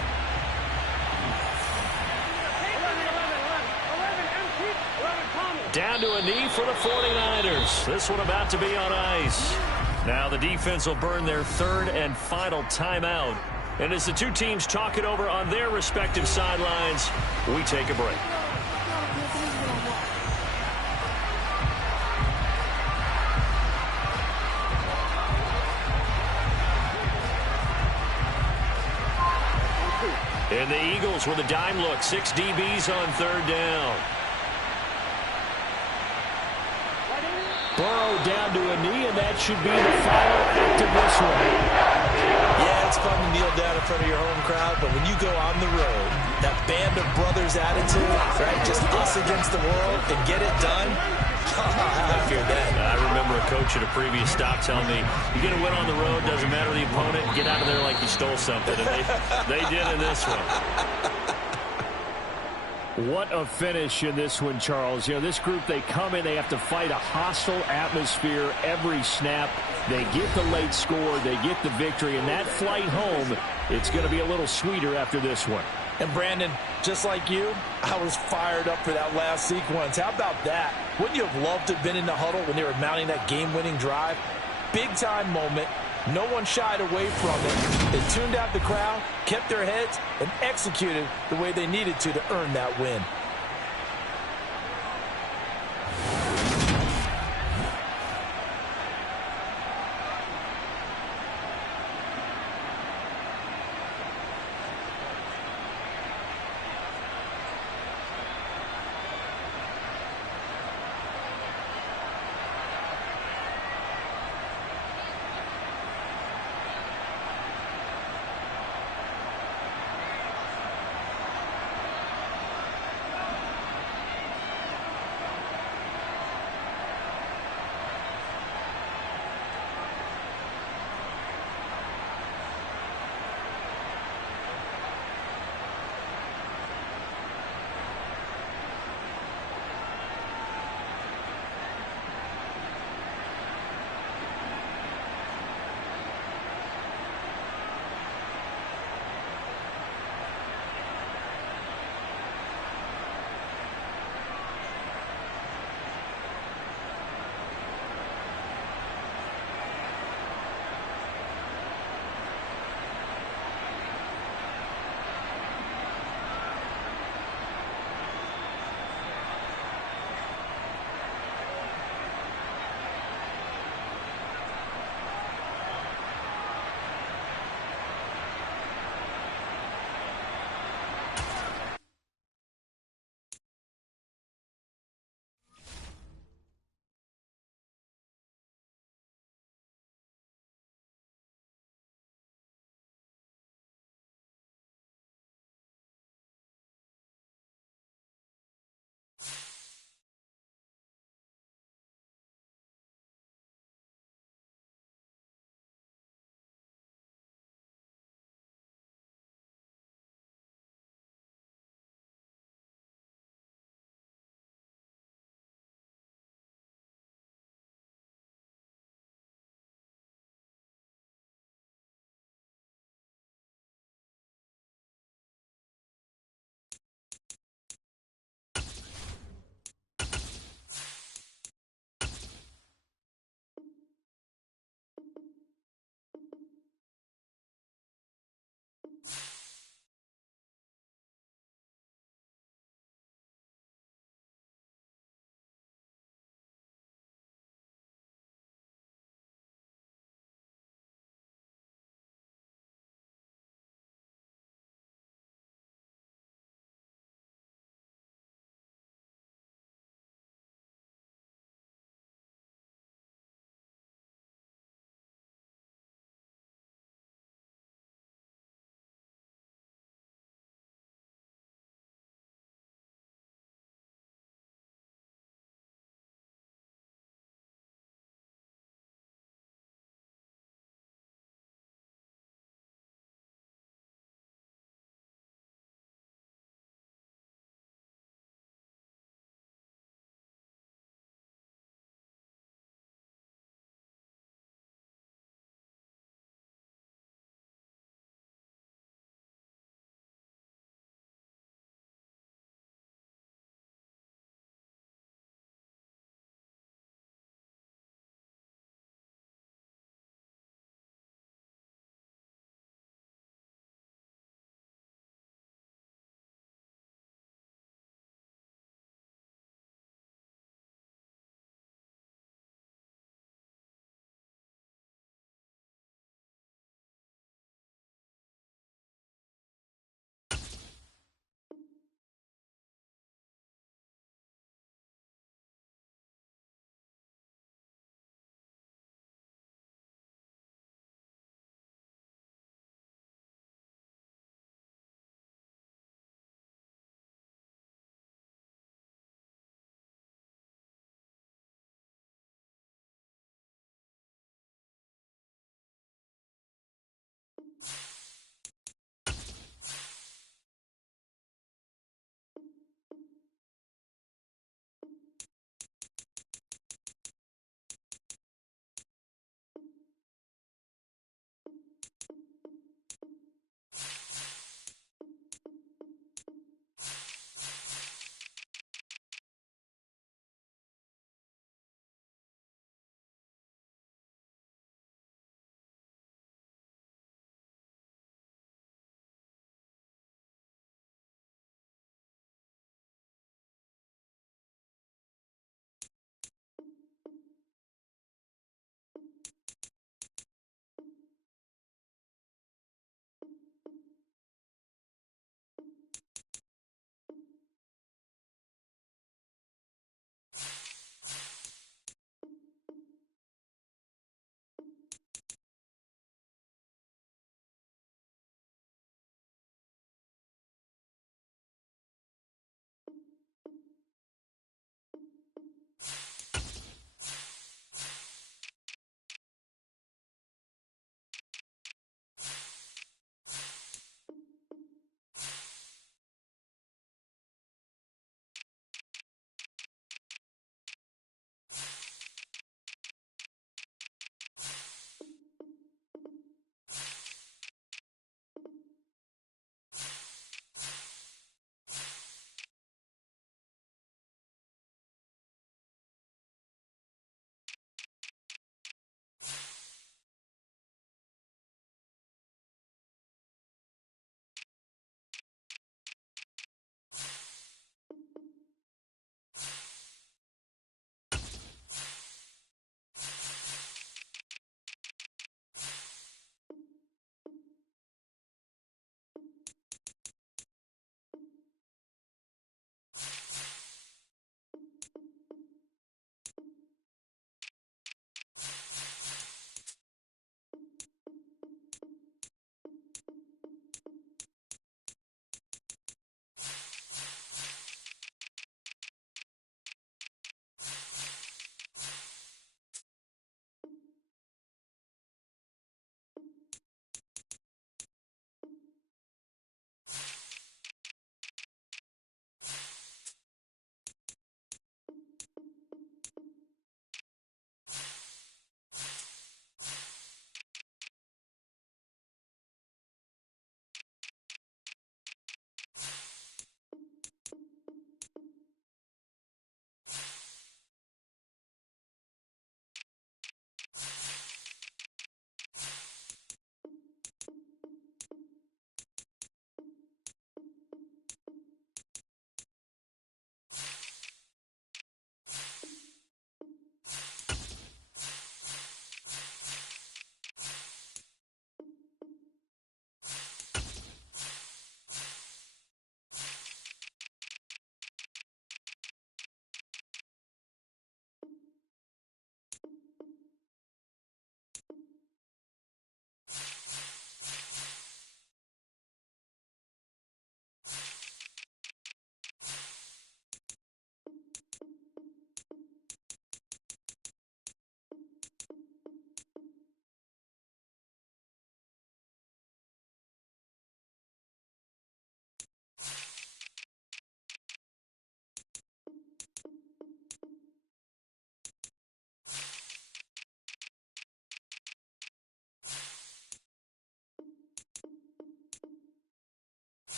Down to a knee for the 49ers. This one about to be on ice. Now the defense will burn their third and final timeout. And as the two teams talk it over on their respective sidelines, we take a break. And the Eagles with a dime look. 6 DBs on third down. Burrow down to a knee, and that should be the final act of this one. Yeah, it's fun to kneel down in front of your home crowd, but when you go on the road, that band of brothers attitude, right, just us against the world, and get it done, I fear that. I remember a coach at a previous stop telling me, you're going to win on the road, doesn't matter the opponent, get out of there like you stole something. And they did in this one. What a finish in this one, Charles. You know, this group, they come in, they have to fight a hostile atmosphere every snap. They get the late score, they get the victory, and that flight home, it's going to be a little sweeter after this one. And Brandon, just like you, I was fired up for that last sequence. How about that? Wouldn't you have loved to have been in the huddle when they were mounting that game-winning drive? Big-time moment. No one shied away from it. They tuned out the crowd, kept their heads, and executed the way they needed to earn that win.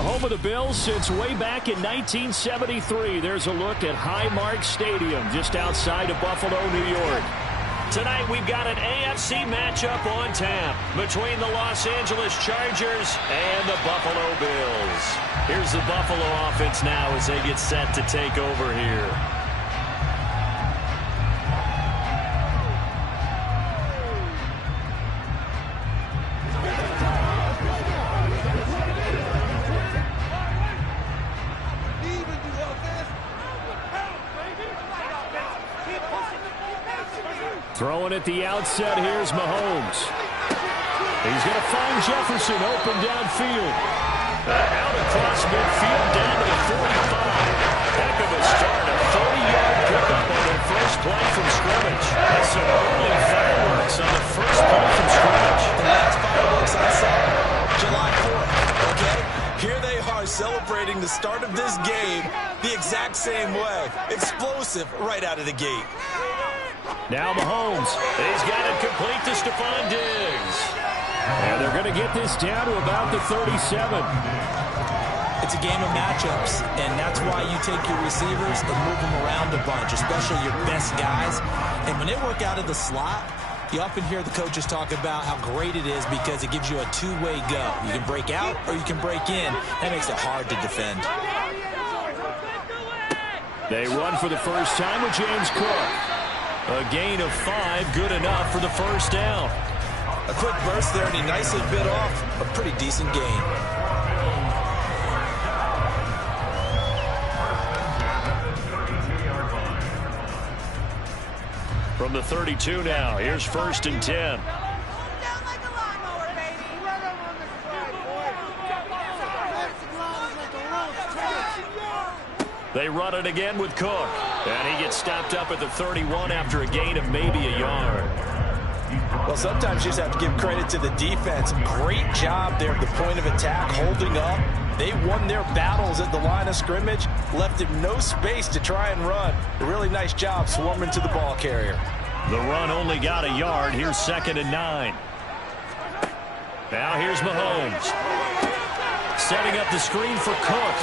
the home of the Bills since way back in 1973. There's a look at Highmark Stadium just outside of Buffalo, New York. Tonight we've got an AFC matchup on tap between the Los Angeles Chargers and the Buffalo Bills. Here's the Buffalo offense now as they get set to take over here. Throwing at the outset, here's Mahomes. He's going to find Jefferson open downfield. Out across midfield, down to the 45. Heck of a start, a 40-yard pickup on their first play from scrimmage. That's some early fireworks on the first play from scrimmage. The last fireworks I saw, July 4th, okay? Here they are celebrating the start of this game the exact same way. Explosive right out of the gate. Now Mahomes, he's got it complete to Stephon Diggs. And they're going to get this down to about the 37. It's a game of matchups, and that's why you take your receivers and move them around a bunch, especially your best guys. And when they work out of the slot, you often hear the coaches talk about how great it is because it gives you a two-way go. You can break out or you can break in. That makes it hard to defend. They run for the first time with James Cook. A gain of 5, good enough for the first down. A quick burst there, and he nicely bit off a pretty decent gain. From the 32 now, here's 1st and 10. They run it again with Cook. And he gets stopped up at the 31 after a gain of maybe a yard. Well, sometimes you just have to give credit to the defense. Great job there at the point of attack, holding up. They won their battles at the line of scrimmage, left him no space to try and run. A really nice job swarming to the ball carrier. The run only got a yard. Here's 2nd and 9. Now here's Mahomes. Setting up the screen for Cook.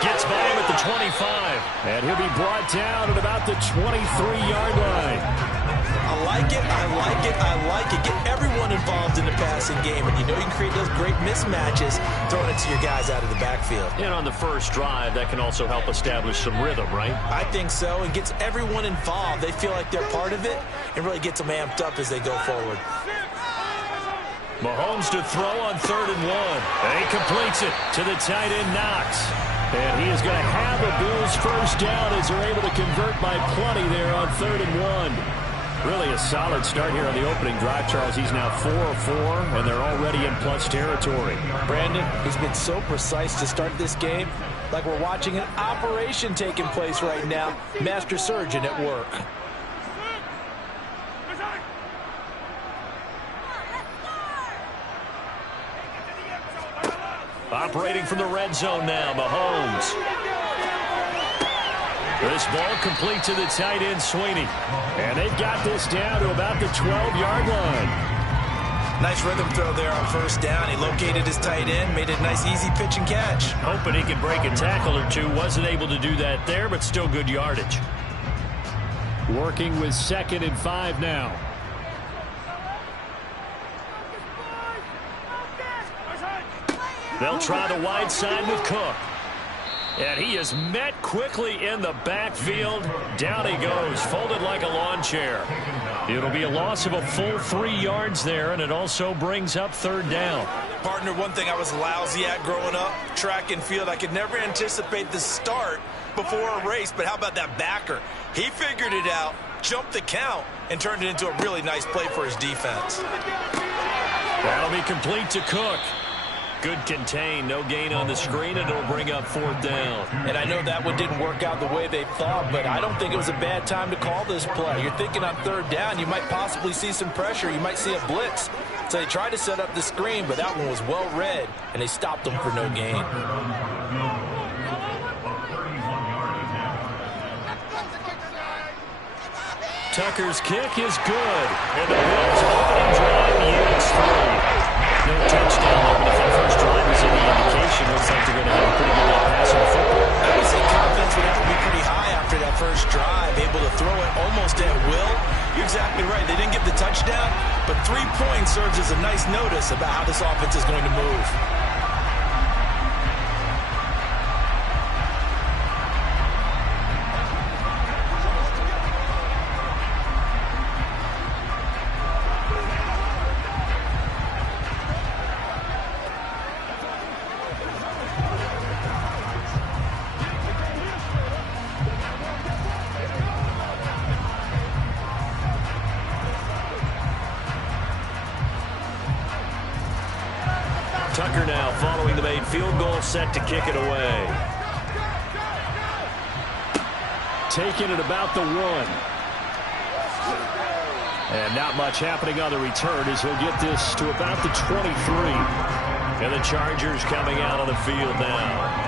Gets by him at the 25. And he'll be brought down at about the 23-yard line. I like it, I like it, I like it. Get everyone involved in the passing game. And you know you can create those great mismatches throwing it to your guys out of the backfield. And on the first drive, that can also help establish some rhythm, right? I think so. It gets everyone involved. They feel like they're part of it and really gets them amped up as they go forward. Mahomes to throw on 3rd and 1. And he completes it to the tight end, Knox. And he is going to have the Bills first down as they're able to convert by plenty there on 3rd and 1. Really a solid start here on the opening drive, Charles. He's now 4 of 4, and they're already in plus territory. Brandon, he's been so precise to start this game, like we're watching an operation taking place right now. Master surgeon at work. Operating from the red zone now, Mahomes. This ball complete to the tight end, Sweeney. And they've got this down to about the 12-yard line. Nice rhythm throw there on first down. He located his tight end, made it a nice easy pitch and catch. Hoping he could break a tackle or two. Wasn't able to do that there, but still good yardage. Working with 2nd and 5 now. They'll try the wide side with Cook. And he is met quickly in the backfield. Down he goes, folded like a lawn chair. It'll be a loss of a full 3 yards there, and it also brings up 3rd down. Partner, one thing I was lousy at growing up, track and field. I could never anticipate the start before a race, but how about that backer? He figured it out, jumped the count, and turned it into a really nice play for his defense. That'll be complete to Cook. Good contain, no gain on the screen, and it'll bring up 4th down. And I know that one didn't work out the way they thought, but I don't think it was a bad time to call this play. You're thinking on 3rd down, you might possibly see some pressure. You might see a blitz. So they tried to set up the screen, but that one was well read, and they stopped them for no gain. Tucker's kick is good, and the Bills' opening drive yields 3. No touchdown there, but if that first drive is any indication, looks like they're going to have nice notice about how this offense is going to move. Tucker now following the made field goal, set to kick it away. Taking it about the 1. And not much happening on the return as he'll get this to about the 23. And the Chargers coming out on the field now.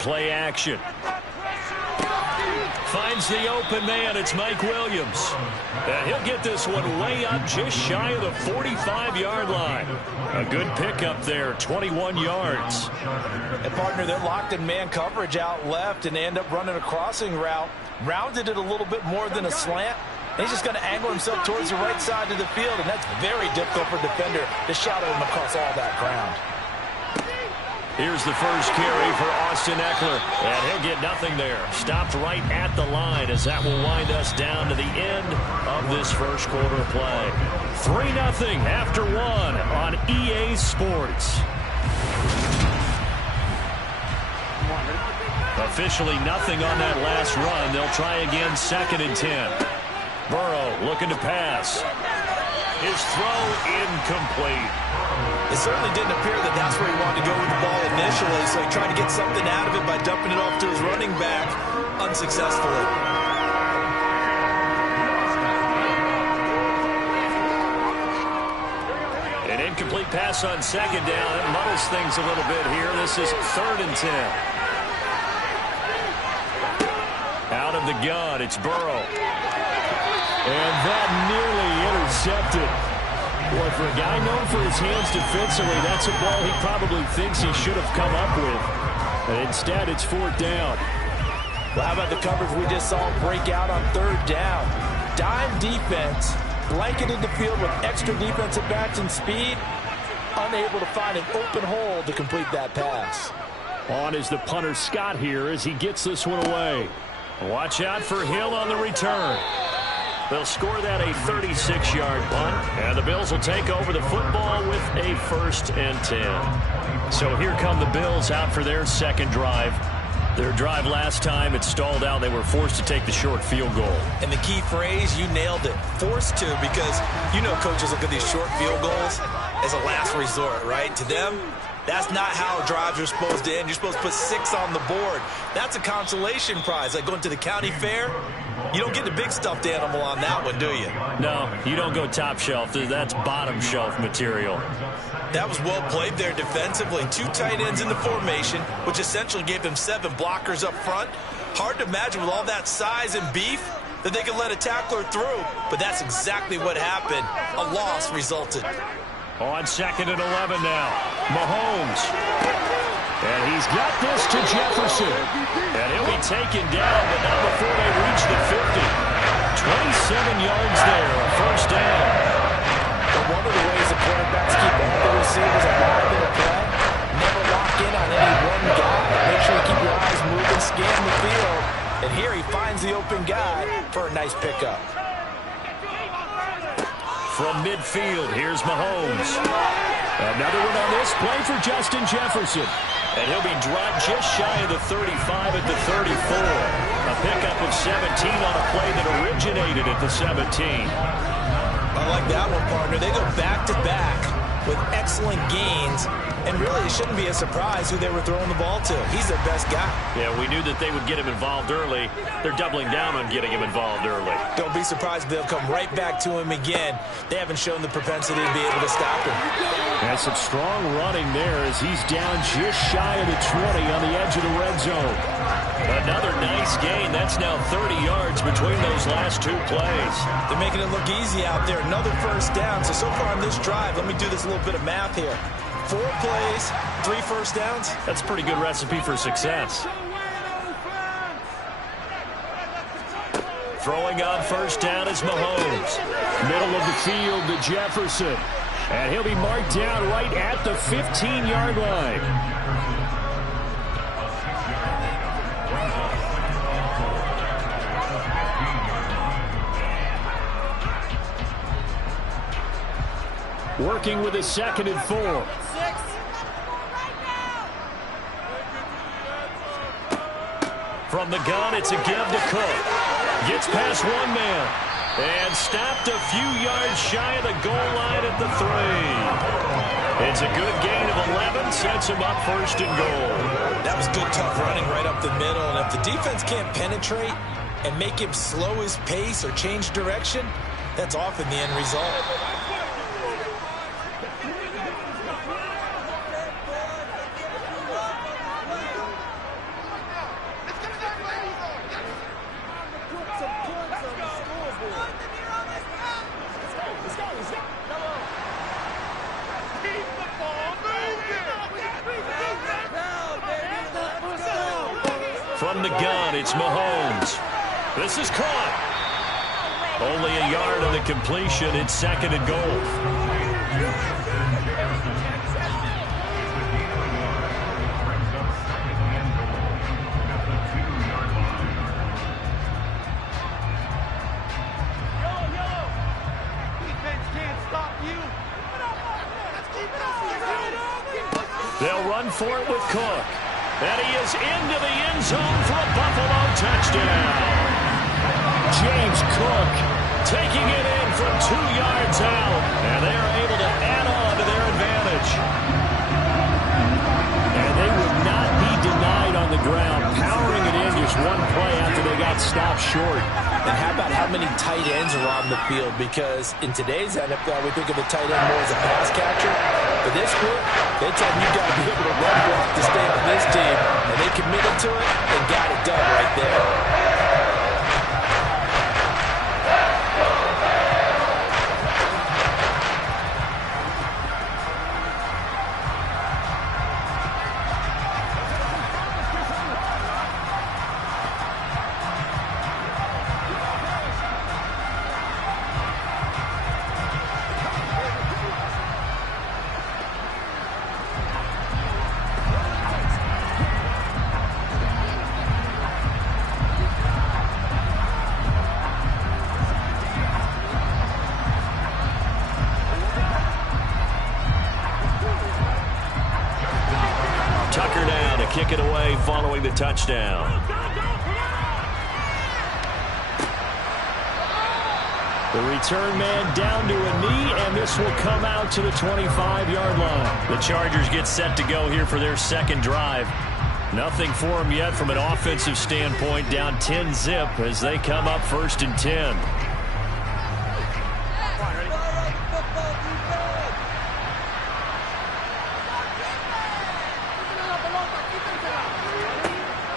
Play action. Finds the open man. It's Mike Williams. And he'll get this one way up just shy of the 45-yard line. A good pickup there, 21 yards. And partner, they're locked in man coverage out left, and they end up running a crossing route. Rounded it a little bit more than a slant. And he's just going to angle himself towards the right side of the field, and that's very difficult for a defender to shadow him across all that ground. Here's the first carry for Austin Ekeler, and he'll get nothing there. Stopped right at the line as that will wind us down to the end of this first quarter of play. 3-0 after 1 on EA Sports. Officially nothing on that last run. They'll try again, 2nd and 10. Burrow looking to pass. His throw incomplete. It certainly didn't appear that that's where he wanted to go with the ball initially, so he tried to get something out of it by dumping it off to his running back unsuccessfully. An incomplete pass on 2nd down. It muddles things a little bit here. This is 3rd and 10. Out of the gun, it's Burrow. And that nearly intercepted. Boy, for a guy known for his hands defensively, that's a ball he probably thinks he should have come up with. And instead, it's 4th down. Well, how about the coverage we just saw break out on 3rd down? Dime defense, blanketed the field with extra defensive backs and speed, unable to find an open hole to complete that pass. On is the punter Scott here as he gets this one away. Watch out for Hill on the return. They'll score that a 36-yard punt, and the Bills will take over the football with a 1st and 10. So here come the Bills out for their 2nd drive. Their drive last time, it stalled out. They were forced to take the short field goal. And the key phrase, you nailed it, forced to, because you know coaches look at these short field goals as a last resort, right? To them, that's not how drives are supposed to end. You're supposed to put 6 on the board. That's a consolation prize, like going to the county fair. You don't get the big stuffed animal on that one, do you? No, you don't go top shelf. That's bottom shelf material. That was well played there defensively. 2 tight ends in the formation, which essentially gave them 7 blockers up front. Hard to imagine with all that size and beef that they could let a tackler through, but that's exactly what happened. A loss resulted. On 2nd and 11 now, Mahomes. And he's got this to Jefferson. And he'll be taken down, but not before they reach the 50. 27 yards there, a 1st down. But one of the ways the quarterbacks keep all the receivers alive in a play, never lock in on any one guy. Make sure you keep your eyes moving, scan the field. And here he finds the open guy for a nice pickup. From midfield, here's Mahomes. Another one on this play for Justin Jefferson. And he'll be dropped just shy of the 35 at the 34. A pickup of 17 on a play that originated at the 17. I like that one, partner. They go back-to-back with excellent gains, and really it shouldn't be a surprise who they were throwing the ball to. He's their best guy. Yeah, we knew that they would get him involved early. They're doubling down on getting him involved early. Don't be surprised if they'll come right back to him again. They haven't shown the propensity to be able to stop him. And some strong running there as he's down just shy of the 20 on the edge of the red zone. Another nice gain. That's now 30 yards between those last two plays. They're making it look easy out there. Another first down. So far on this drive, let me do this little bit of math here. 4 plays, 3 first downs. That's a pretty good recipe for success. Throwing on first down is Mahomes. Middle of the field to Jefferson. And he'll be marked down right at the 15-yard line. Working with a 2nd and 4. From the gun, it's a give to Cook. Gets past one man. And stopped a few yards shy of the goal line at the 3. It's a good gain of 11. Sets him up 1st and goal. That was good, tough running right up the middle. And if the defense can't penetrate and make him slow his pace or change direction, that's often the end result. From the gun, it's Mahomes. This is caught. Only a yard on the completion. It's 2nd and goal. They'll run for it with Cook. And he is into the end zone for a Buffalo touchdown. James Cook taking it in from 2 yards out. And they are able to add on to their advantage. And they would not be denied on the ground, powering it in just one play after they got stopped short. And how about how many tight ends are on the field? Because in today's NFL, we think of the tight end more as a pass catcher. But this group, they tell you got to be able to run block to stay on this team. And they committed to it and got it done right there. Tucker down to kick it away following the touchdown. The return man down to a knee, and this will come out to the 25-yard line. The Chargers get set to go here for their second drive. Nothing for them yet from an offensive standpoint, down 10-zip as they come up 1st and 10.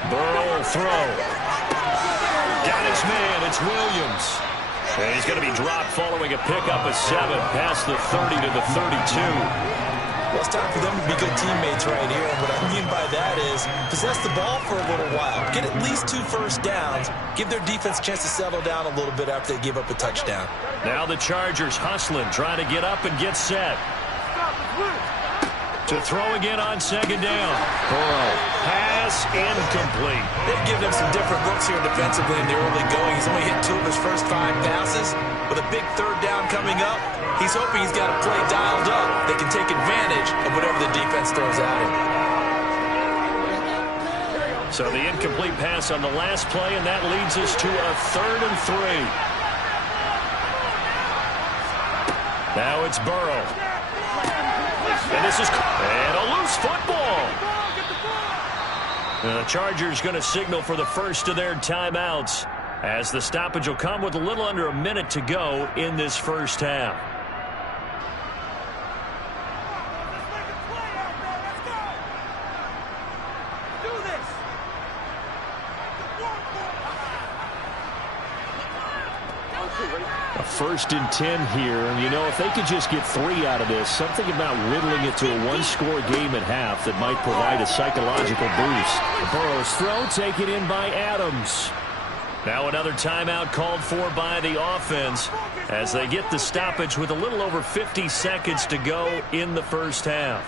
Burrow throw. Got his man. It's Williams. And he's going to be dropped following a pickup of 7 past the 30 to the 32. Well, it's time for them to be good teammates right here. And what I mean by that is possess the ball for a little while. Get at least 2 first downs. Give their defense a chance to settle down a little bit after they give up a touchdown. Now the Chargers hustling, trying to get up and get set. To throw again on 2nd down. Burrow. Pass incomplete. They've given him some different looks here defensively in the early going. He's only hit 2 of his first 5 passes. With a big 3rd down coming up, he's hoping he's got a play dialed up. They can take advantage of whatever the defense throws at him. So the incomplete pass on the last play, and that leads us to a 3rd and 3. Now it's Burrow. And this is a loose football. The Chargers going to signal for the first of their timeouts, as the stoppage will come with a little under a minute to go in this first half. A 1st and 10 here, and you know, if they could just get 3 out of this, something about whittling it to a one-score game at half that might provide a psychological boost. Burrow's throw taken in by Adams. Now another timeout called for by the offense as they get the stoppage with a little over 50 seconds to go in the first half.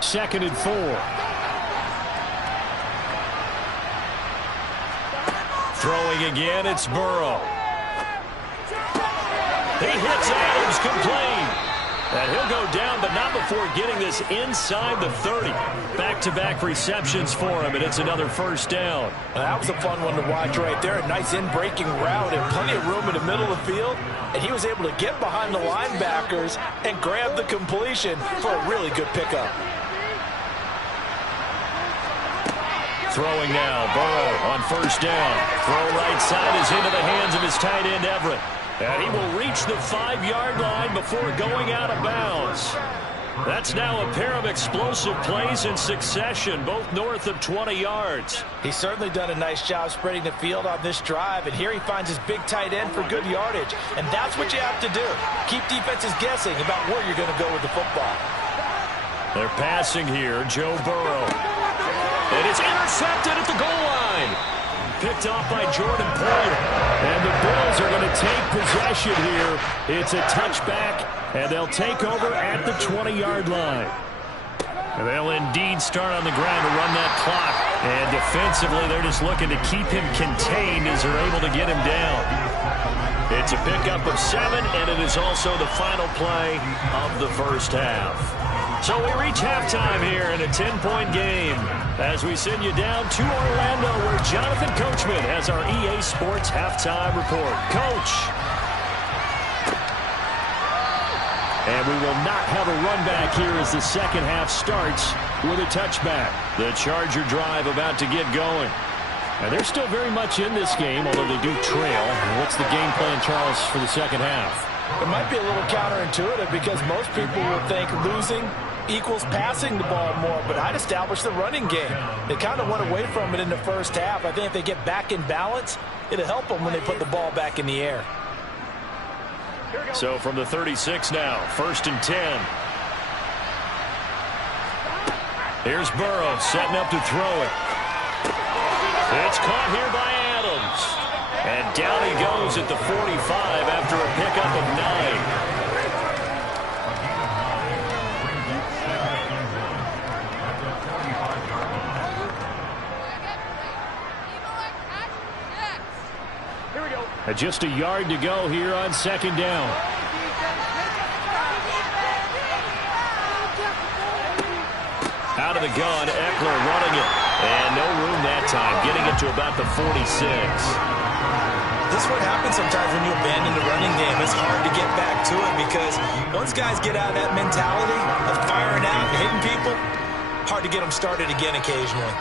Second and 4. Throwing again, it's Burrow. He hits Adams complete. And he'll go down, but not before getting this inside the 30. Back-to-back receptions for him, and it's another first down. That was a fun one to watch right there. A nice in-breaking route and plenty of room in the middle of the field. And he was able to get behind the linebackers and grab the completion for a really good pickup. Throwing now, Burrow on first down. Throw right side is into the hands of his tight end, Everett. And he will reach the 5-yard line before going out of bounds. That's now a pair of explosive plays in succession, both north of 20 yards. He's certainly done a nice job spreading the field on this drive, and here he finds his big tight end for good yardage. And that's what you have to do. Keep defenses guessing about where you're going to go with the football. They're passing here, Joe Burrow. And it's intercepted at the goal line. Picked off by Jordan Poyer. And the Bills are going to take possession here. It's a touchback, and they'll take over at the 20-yard line. And they'll indeed start on the ground to run that clock. And defensively, they're just looking to keep him contained as they're able to get him down. It's a pickup of 7, and it is also the final play of the first half. So we reach halftime here in a 10-point game as we send you down to Orlando, where Jonathan Coachman has our EA Sports halftime report. Coach. And we will not have a run back here as the second half starts with a touchback. The Charger drive about to get going. And they're still very much in this game, although they do trail. What's the game plan, Charles, for the second half? It might be a little counterintuitive because most people will think losing equals passing the ball more, but I'd establish the running game. They kind of went away from it in the first half. I think if they get back in balance, it'll help them when they put the ball back in the air. So from the 36 now, 1st and 10. Here's Burrow setting up to throw it. It's caught here by Adams. And down he goes at the 45 after a pickup of 9. Just a yard to go here on second down. Out of the gun, Eckler running it. And no room that time, getting it to about the 46. This is what happens sometimes when you abandon the running game. It's hard to get back to it because once guys get out of that mentality of firing out and hitting people, hard to get them started again occasionally.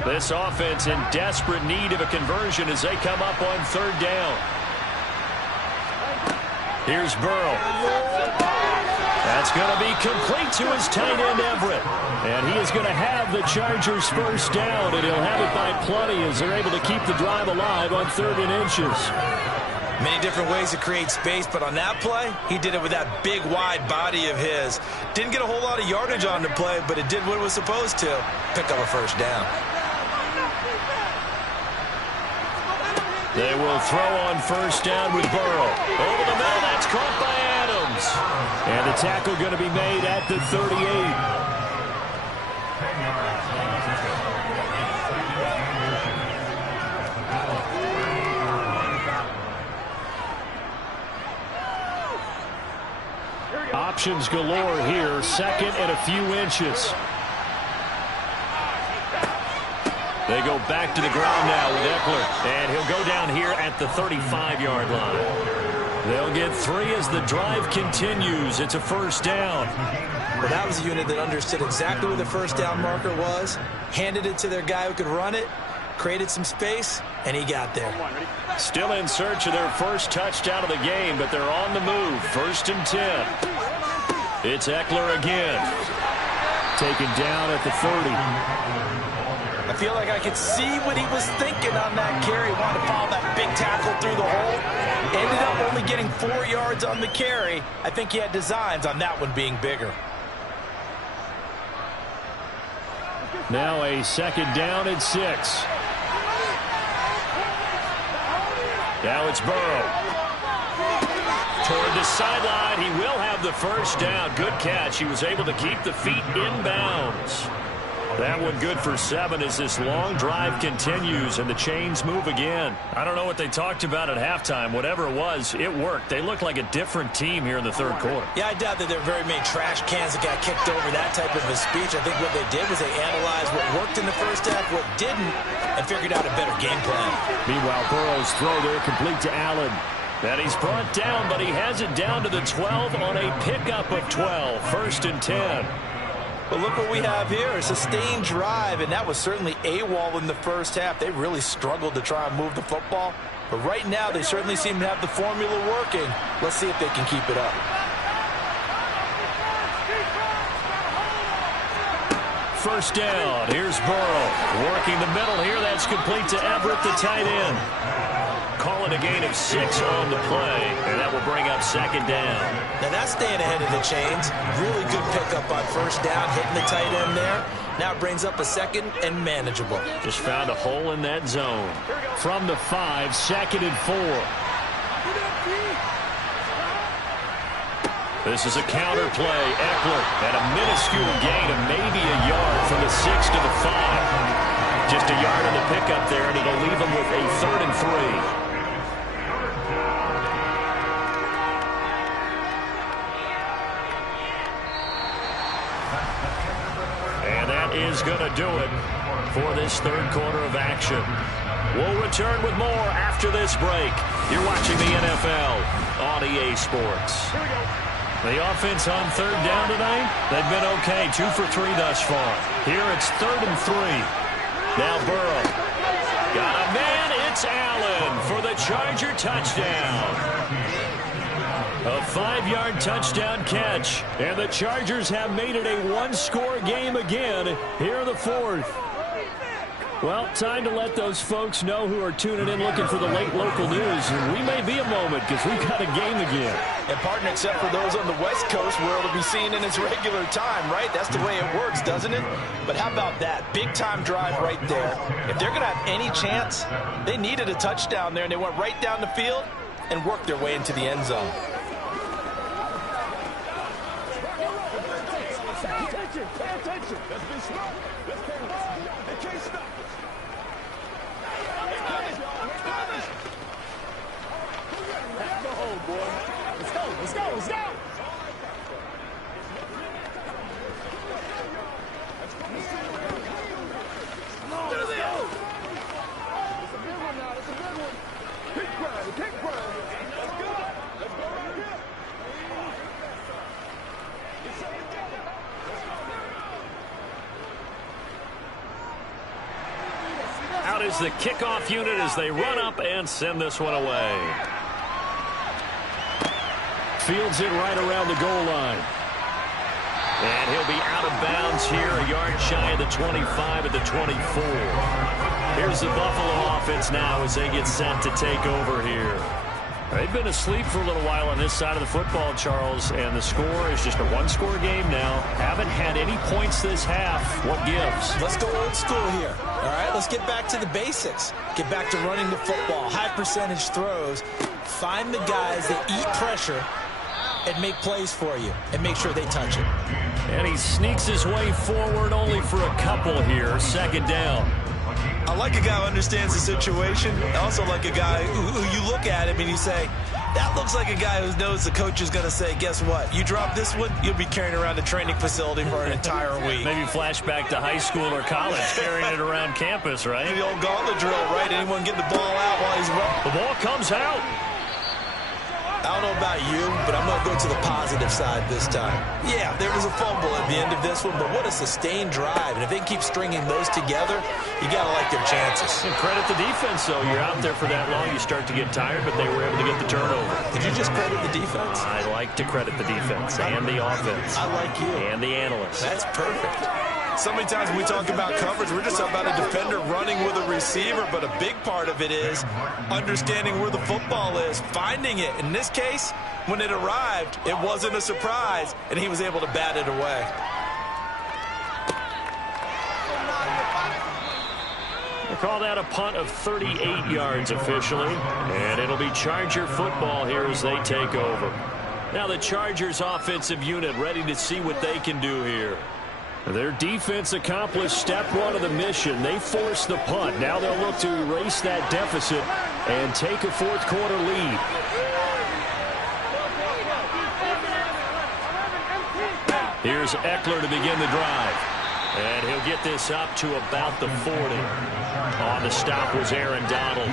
This offense in desperate need of a conversion as they come up on third down. Here's Burrow. That's going to be complete to his tight end, Everett. And he is going to have the Chargers first down, and he'll have it by plenty as they're able to keep the drive alive on 3rd and inches. Many different ways to create space, but on that play, he did it with that big, wide body of his. Didn't get a whole lot of yardage on the play, but it did what it was supposed to. Pick up a first down. They will throw on first down with Burrow. Over the middle, that's caught by Adams. And the tackle going to be made at the 38. Options galore here, 2nd and a few inches. They go back to the ground now with Eckler, and he'll go down here at the 35-yard line. They'll get 3 as the drive continues. It's a first down. Well, that was a unit that understood exactly where the first down marker was, handed it to their guy who could run it, created some space, and he got there. Still in search of their first touchdown of the game, but they're on the move. 1st and 10. It's Eckler again. Taken down at the 30. I feel like I could see what he was thinking on that carry. Wanted to follow that big tackle through the hole. Ended up only getting 4 yards on the carry. I think he had designs on that one being bigger. Now a 2nd down and 6. Now it's Burrow. Toward the sideline. He will have the first down. Good catch. He was able to keep the feet in bounds. That one good for 7 as this long drive continues and the chains move again. I don't know what they talked about at halftime. Whatever it was, it worked. They look like a different team here in the 3rd quarter. Yeah, I doubt that there are very many trash cans that got kicked over that type of a speech. I think what they did was they analyzed what worked in the first half, what didn't, and figured out a better game plan. Meanwhile, Burrow's throw there complete to Allen. And he's brought down, but he has it down to the 12 on a pickup of 12. 1st and 10. But look what we have here, a sustained drive, and that was certainly AWOL in the first half. They really struggled to try and move the football. But right now, they certainly seem to have the formula working. Let's see if they can keep it up. First down. Here's Burrow. Working the middle here. That's complete to Everett, the tight end. Calling a gain of 6 on the play, and that will bring up 2nd down. Now that's staying ahead of the chains. Really good pickup on first down, hitting the tight end there. Now it brings up a 2nd and manageable. Just found a hole in that zone. From the 5, 2nd and 4. This is a counter play. Eckler at a minuscule gain of maybe a yard from the 6 to the 5. Just a yard on the pickup there, and it'll leave them with a 3rd and 3. Is going to do it for this 3rd quarter of action. We'll return with more after this break. You're watching the NFL on EA Sports. The offense on 3rd down tonight, they've been okay. 2 for 3 thus far. Here it's 3rd and 3. Now Burrow. Got a man. It's Allen for the Charger touchdown. A 5-yard touchdown catch, and the Chargers have made it a 1-score game again here in the 4th. Well, time to let those folks know who are tuning in looking for the late local news. We may be a moment because we've got a game again. And, partner, except for those on the West Coast where it'll be seen in its regular time, right? That's the way it works, doesn't it? But how about that? Big-time drive right there. If they're going to have any chance, they needed a touchdown there, and they went right down the field and worked their way into the end zone. Pay attention. Let's be smart. Let's pay attention. They can't stop us. Let's go home, boy. Let's go. Let's go. Let's go. Let's go. It's a big one now. It's a big one. Keep grinding. Keep grinding. Let's go. Let's go right here. Out is the kickoff unit as they run up and send this one away. Fields it right around the goal line. And he'll be out of bounds here, a yard shy of the 25 at the 24. Here's the Buffalo offense now as they get set to take over here. They've been asleep for a little while on this side of the football, Charles, and the score is just a 1-score game now. Haven't had any points this half. What gives? Let's go old school here. All right, let's get back to the basics. Get back to running the football, high percentage throws. Find the guys that eat pressure and make plays for you and make sure they touch it. And he sneaks his way forward only for a couple here. 2nd down. I like a guy who understands the situation. I also like a guy who you look at him and you say, That looks like a guy who knows the coach is going to say, guess what? You drop this one, you'll be carrying around the training facility for an entire week. Maybe flashback to high school or college, carrying it around campus, right? The old gauntlet drill, right? Anyone get the ball out while he's running? The ball comes out. I don't know about you, but I'm going to go to the positive side this time. Yeah, there was a fumble at the end of this one, but what a sustained drive. And if they keep stringing those together, you got to like their chances. And credit the defense, though. You're out there for that long, you start to get tired, but they were able to get the turnover. Did you just credit the defense? I like to credit the defense and the offense. I like you. And the analysts. That's perfect. So many times when we talk about coverage, we're just talking about a defender running with a receiver, but a big part of it is understanding where the football is, finding it. In this case, when it arrived, it wasn't a surprise, and he was able to bat it away. They call that a punt of 38 yards officially, and it'll be Charger football here as they take over. Now the Chargers offensive unit ready to see what they can do here. Their defense accomplished step one of the mission. They forced the punt. Now they'll look to erase that deficit and take a fourth quarter lead. Here's Eckler to begin the drive. And he'll get this up to about the 40. On the stop was Aaron Donald.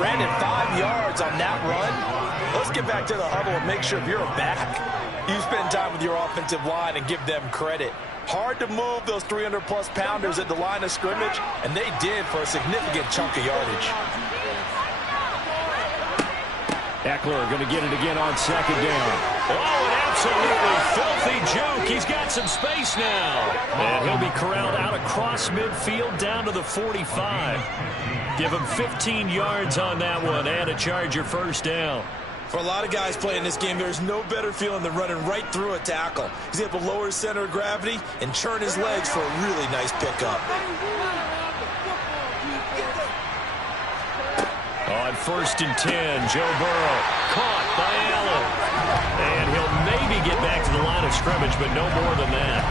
Brandon, 5 yards on that run. Let's get back to the huddle and make sure if you're a back, you spend time with your offensive line and give them credit. Hard to move those 300-plus pounders at the line of scrimmage, and they did for a significant chunk of yardage. Eckler going to get it again on second down. Oh, an absolutely filthy juke. He's got some space now. And he'll be corralled out across midfield down to the 45. Give him 15 yards on that one and a Charger first down. For a lot of guys playing this game, there's no better feeling than running right through a tackle. He's able to lower his center of gravity and churn his legs for a really nice pickup. On 1st and 10, Joe Burrow caught by Allen. And he'll maybe get back to the line of scrimmage, but no more than that.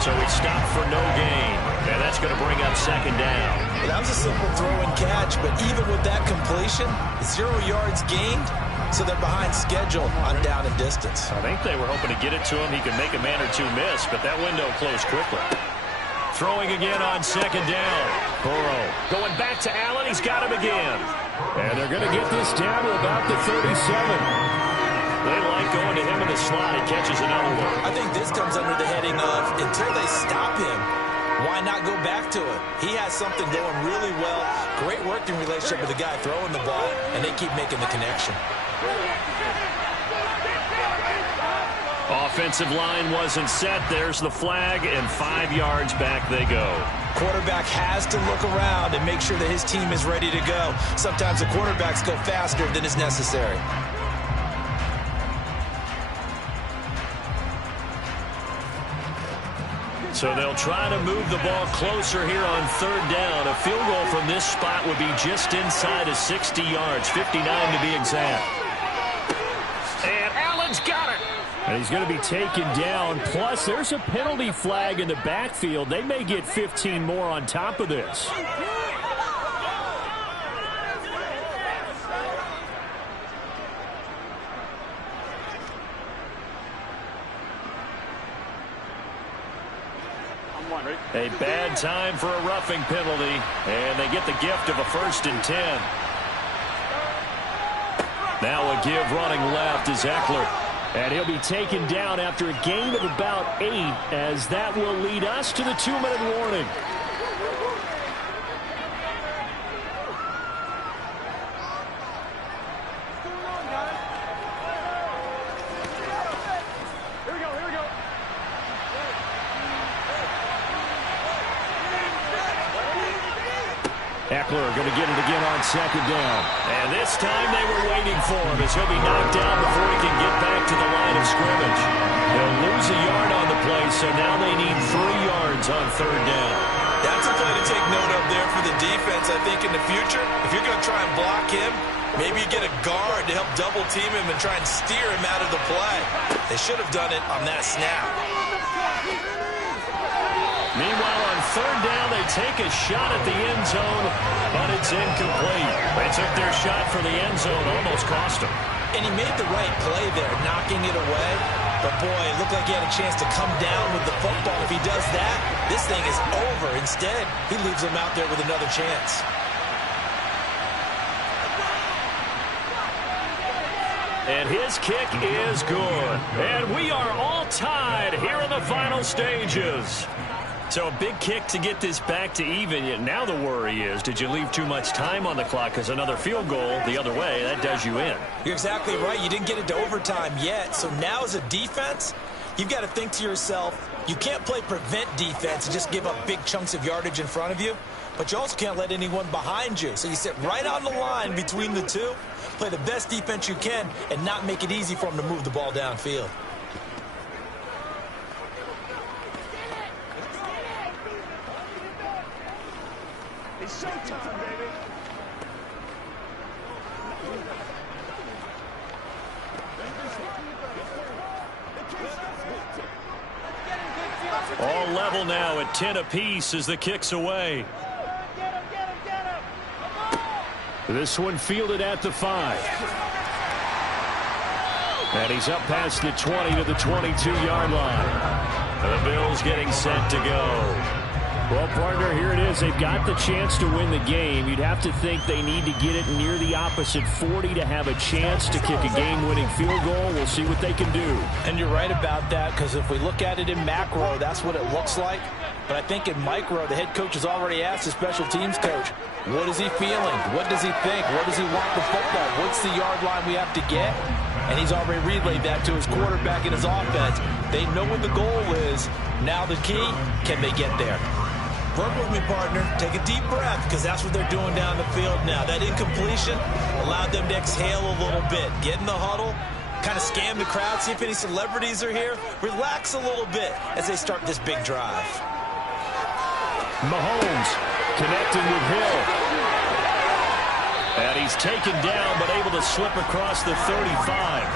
So he stopped for no gain. And that's going to bring up second down. Well, that was a simple throw and catch, but even with that completion, 0 yards gained. So they're behind schedule on down and distance. I think they were hoping to get it to him. He could make a man or two miss, but that window closed quickly. Throwing again on second down. Burrow going back to Allen. He's got him again. And they're going to get this down to about the 37. They like going to him in the slot. He catches another one. I think this comes under the heading of until they stop him, why not go back to it? He has something going really well. Great working relationship with the guy throwing the ball, and they keep making the connection. Offensive line wasn't set. There's the flag, and 5 yards back they go. Quarterback has to look around and make sure that his team is ready to go. Sometimes the quarterbacks go faster than is necessary. So they'll try to move the ball closer here on third down. A field goal from this spot would be just inside of 60 yards, 59 to be exact. And Allen's got it. And he's going to be taken down. Plus, there's a penalty flag in the backfield. They may get 15 more on top of this. A bad time for a roughing penalty, and they get the gift of a 1st and 10. Now a give running left is Eckler, and he'll be taken down after a gain of about 8, as that will lead us to the 2-minute warning. Eckler going to get it again on second down. And this time they were waiting for him as he'll be knocked down before he can get back to the line of scrimmage. They'll lose a yard on the play, so now they need 3 yards on third down. That's a play to take note of there for the defense. I think in the future, if you're going to try and block him, maybe you get a guard to help double team him and try and steer him out of the play. They should have done it on that snap. Meanwhile, on third down, they take a shot at the end zone, but it's incomplete. They took their shot for the end zone, almost cost them. And he made the right play there, knocking it away. But, boy, it looked like he had a chance to come down with the football. If he does that, this thing is over. Instead, he leaves him out there with another chance. And his kick is good. And we are all tied here in the final stages. So a big kick to get this back to even. Yet now the worry is, did you leave too much time on the clock? Because another field goal the other way, that does you in. You're exactly right. You didn't get it to overtime yet. So now as a defense, you've got to think to yourself, you can't play prevent defense and just give up big chunks of yardage in front of you. But you also can't let anyone behind you. So you sit right on the line between the two, play the best defense you can, and not make it easy for them to move the ball downfield. It's showtime, baby. All level now at 10 apiece as the kick's away. This one fielded at the 5. And he's up past the 20 to the 22-yard line. The Bills getting set to go. Well, partner, here it is. They've got the chance to win the game. You'd have to think they need to get it near the opposite 40 to have a chance to kick a game-winning field goal. We'll see what they can do. And you're right about that, because if we look at it in macro, that's what it looks like. But I think in micro, the head coach has already asked the special teams coach, what is he feeling? What does he think? Where does he want the football? What's the yard line we have to get? And he's already relayed that to his quarterback and his offense. They know what the goal is. Now the key, can they get there? Work with me, partner. Take a deep breath, because that's what they're doing down the field now. That incompletion allowed them to exhale a little bit. Get in the huddle, kind of scan the crowd, see if any celebrities are here. Relax a little bit as they start this big drive. Mahomes connecting with Hill. And he's taken down, but able to slip across the 35.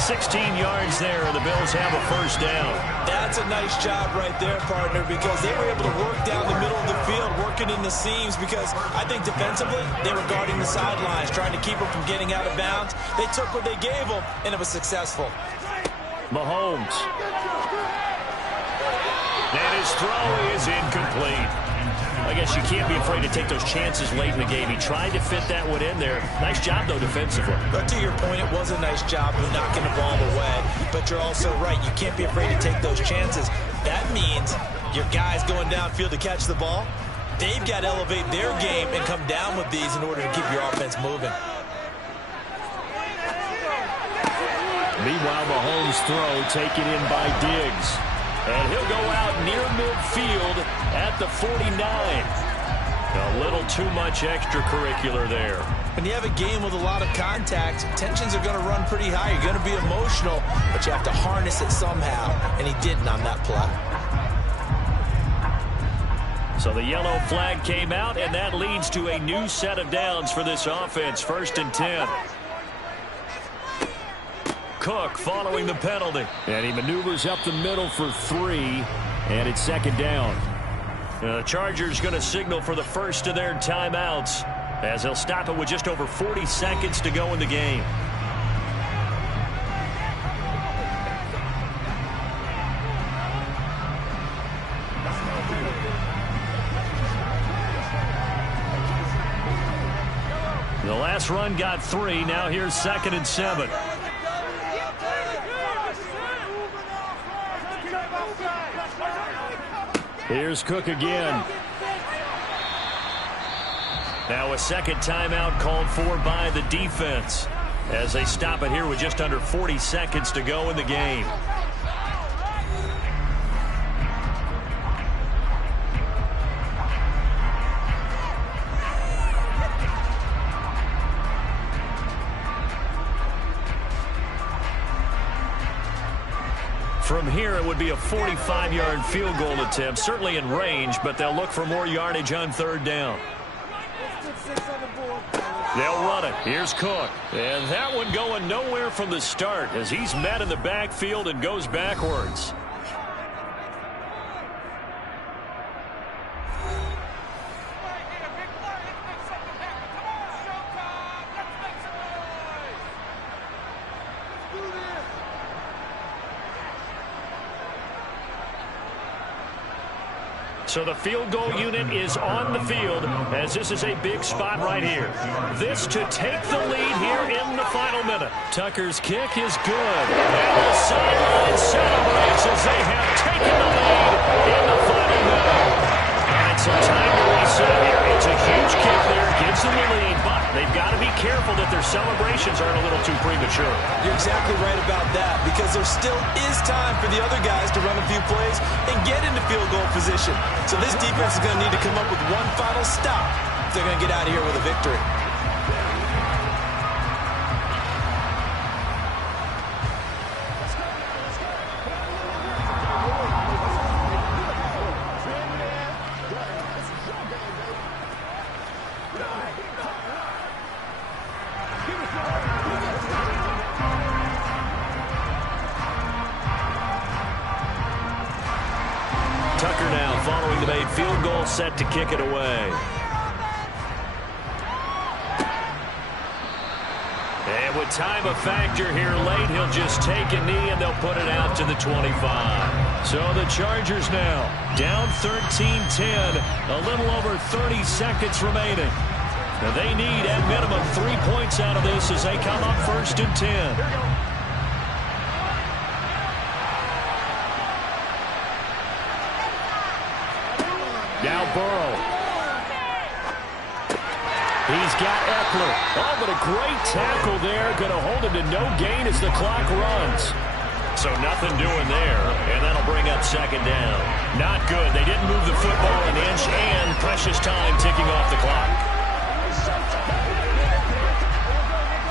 16 yards there, and the Bills have a first down. That's a nice job right there, partner, because they were able to work down the middle of the field, working in the seams, because I think defensively, they were guarding the sidelines, trying to keep them from getting out of bounds. They took what they gave them, and it was successful. Mahomes. And his throw is incomplete. I guess you can't be afraid to take those chances late in the game. He tried to fit that one in there. Nice job, though, defensively. But to your point, it was a nice job of knocking the ball away. But you're also right. You can't be afraid to take those chances. That means your guys going downfield to catch the ball, they've got to elevate their game and come down with these in order to keep your offense moving. Meanwhile, Mahomes' throw taken in by Diggs. And he'll go out near midfield at the 49. A little too much extracurricular there. When you have a game with a lot of contact, tensions are going to run pretty high. You're going to be emotional, but you have to harness it somehow. And he didn't on that play. So the yellow flag came out, and that leads to a new set of downs for this offense. 1st and 10. Cook following the penalty. And he maneuvers up the middle for 3, and it's 2nd down. The Chargers going to signal for the first of their timeouts as they'll stop it with just over 40 seconds to go in the game. The last run got 3. Now here's 2nd and 7. Here's Cook again. Now a second timeout called for by the defense as they stop it here with just under 40 seconds to go in the game. From here, it would be a 45-yard field goal attempt, certainly in range, but they'll look for more yardage on 3rd down. They'll run it. Here's Cook. And that one going nowhere from the start as he's met in the backfield and goes backwards. So the field goal unit is on the field as this is a big spot right here. This to take the lead here in the final minute. Tucker's kick is good. And the sideline celebrates as they have taken the lead in the final minute. And it's some time to reset here. It's a huge kick there. Gives them the lead, but they've got to be careful that their celebrations aren't a little too premature. You're exactly right about that, because there still is time for the other guys to run a few plays and get into field goal position. So this defense is going to need to come up with one final stop if they're going to get out of here with a victory. Tucker now following the made field goal, set to kick it away. And with time a factor here late, he'll just take a knee and they'll put it out to the 25. So the Chargers now down 13-10, a little over 30 seconds remaining. Now they need at minimum 3 points out of this as they come up 1st and 10. Now Burrow. He's got Eckler. Oh, but a great tackle there. Going to hold him to no gain as the clock runs. So nothing doing there, and that'll bring up 2nd down. Not good. They didn't move the football an inch, and precious time ticking off the clock.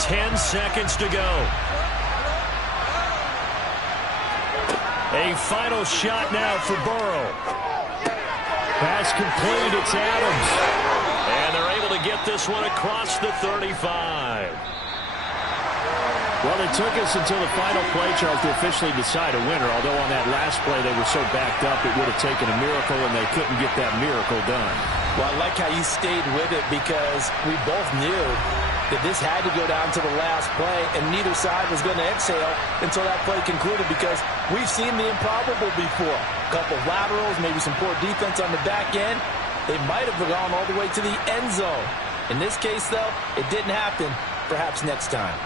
10 seconds to go. A final shot now for Burrow. Pass complete, it's Adams. And they're able to get this one across the 35. Well, it took us until the final play, Charles, to officially decide a winner. Although on that last play they were so backed up, it would have taken a miracle, and they couldn't get that miracle done. Well, I like how you stayed with it, because we both knew that this had to go down to the last play, and neither side was going to exhale until that play concluded, because we've seen the improbable before. A couple of laterals, maybe some poor defense on the back end. They might have gone all the way to the end zone. In this case, though, it didn't happen. Perhaps next time.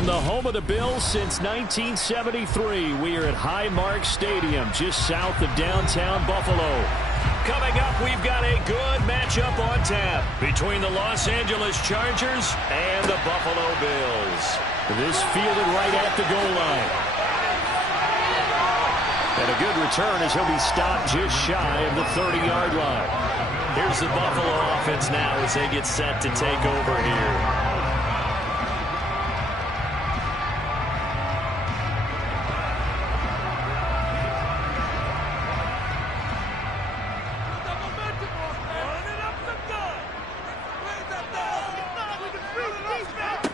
From the home of the Bills since 1973, we are at Highmark Stadium, just south of downtown Buffalo. Coming up, we've got a good matchup on tap between the Los Angeles Chargers and the Buffalo Bills. This fielded right at the goal line. And a good return as he'll be stopped just shy of the 30-yard line. Here's the Buffalo offense now as they get set to take over here.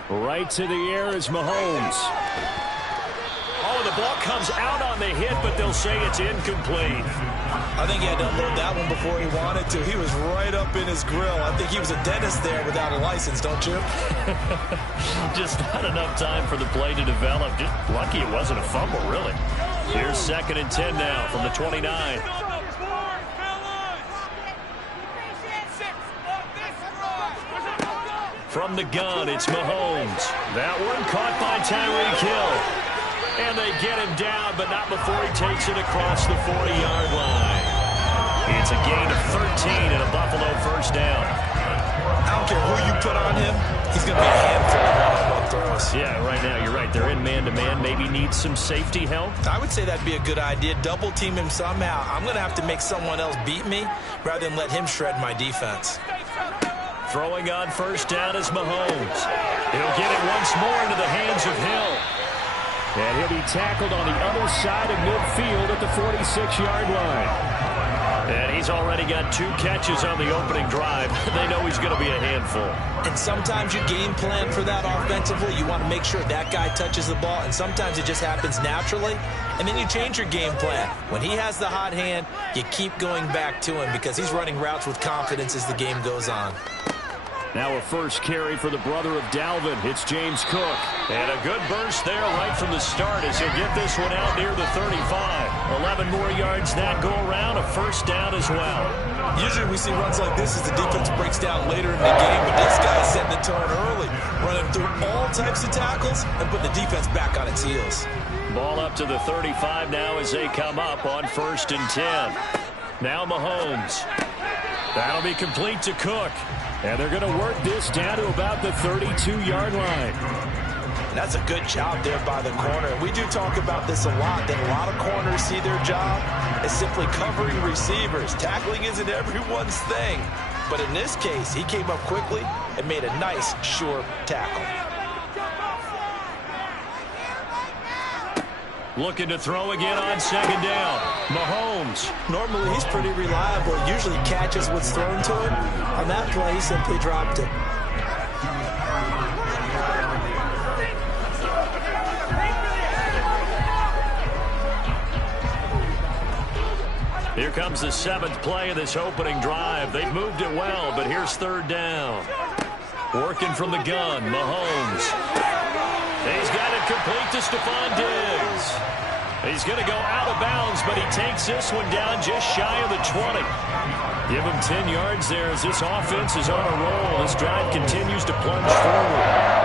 Right to the air is Mahomes. Oh, the ball comes out on the hit, but they'll say it's incomplete. I think he had to unload that one before he wanted to. He was right up in his grill. I think he was a dentist there without a license, don't you? Just not enough time for the play to develop. Just lucky it wasn't a fumble, really. Here's 2nd and 10 now from the 29. From the gun, it's Mahomes. That one caught by Tyreek Hill. And they get him down, but not before he takes it across the 40-yard line. It's a gain of 13 and a Buffalo first down. I don't care who you put on him. He's going to be a handful of one-on-one throws. Yeah, right now, you're right. They're in man-to-man. Maybe needs some safety help. I would say that'd be a good idea. Double team him somehow. I'm going to have to make someone else beat me rather than let him shred my defense. Throwing on first down is Mahomes. He'll get it once more into the hands of Hill. And he'll be tackled on the other side of midfield at the 46-yard line. And he's already got 2 catches on the opening drive. They know he's going to be a handful. And sometimes you game plan for that offensively. You want to make sure that guy touches the ball, and sometimes it just happens naturally. And then you change your game plan. When he has the hot hand, you keep going back to him because he's running routes with confidence as the game goes on. Now a first carry for the brother of Dalvin. It's James Cook. And a good burst there right from the start as he'll get this one out near the 35. 11 more yards that go around. A first down as well. Usually we see runs like this as the defense breaks down later in the game, but this guy's setting the tone early, running through all types of tackles and putting the defense back on its heels. Ball up to the 35 now as they come up on 1st and 10. Now Mahomes. That'll be complete to Cook. And they're going to work this down to about the 32-yard line. That's a good job there by the corner. And we do talk about this a lot, that a lot of corners see their job as simply covering receivers. Tackling isn't everyone's thing. But in this case, he came up quickly and made a nice, sure tackle. Looking to throw again on 2nd down. Mahomes. Normally, he's pretty reliable. Usually catches what's thrown to him. On that play, he simply dropped it. Here comes the 7th play of this opening drive. They've moved it well, but here's 3rd down. Working from the gun, Mahomes. He's got it complete to Stephon Diggs. He's going to go out of bounds, but he takes this one down just shy of the 20. Give him 10 yards there as this offense is on a roll. This drive continues to plunge forward.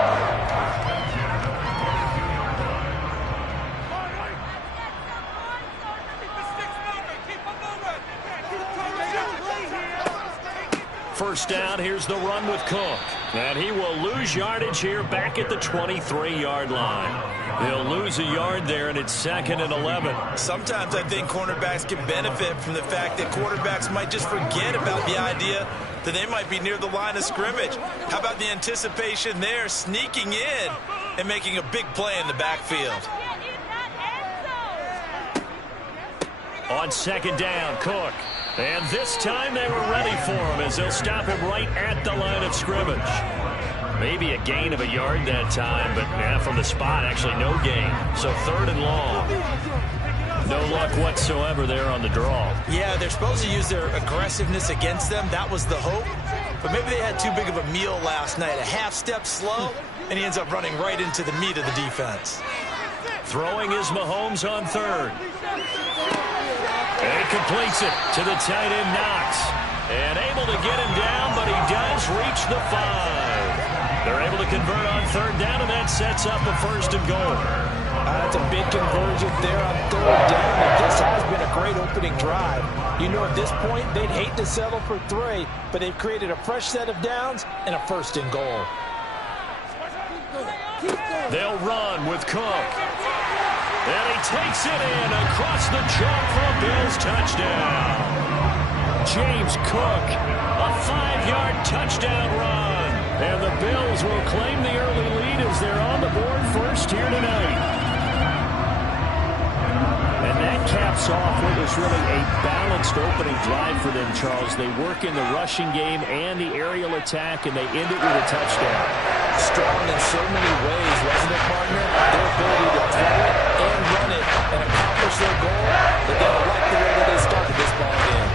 First down, here's the run with Cook. And he will lose yardage here back at the 23-yard line. He'll lose a yard there, and it's 2nd and 11. Sometimes I think cornerbacks can benefit from the fact that quarterbacks might just forget about the idea that they might be near the line of scrimmage. How about the anticipation there, sneaking in and making a big play in the backfield? On 2nd down, Cook. And this time they were ready for him as they'll stop him right at the line of scrimmage. Maybe a gain of a yard that time, but from the spot, actually no gain. So 3rd and long. No luck whatsoever there on the draw. Yeah, they're supposed to use their aggressiveness against them. That was the hope. But maybe they had too big of a meal last night. A half step slow, and he ends up running right into the meat of the defense. Throwing is Mahomes on 3rd. And he completes it to the tight end, Knox. And able to get him down, but he does reach the 5. They're able to convert on third down, and that sets up a first and goal. That's a big conversion there on third down, and this has been a great opening drive. You know, at this point, they'd hate to settle for 3, but they've created a fresh set of downs and a first and goal. They'll run with Cook. And he takes it in across the chalk for a Bills touchdown. James Cook, a 5-yard touchdown run. And the Bills will claim the early lead as they're on the board first here tonight. And that caps off what was really a balanced opening drive for them, Charles. They work in the rushing game and the aerial attack, and they end it with a touchdown. Strong in so many ways, wasn't it, partner? Their ability to throw it and run it and accomplish their goal. They got to like the way that they started this ball game.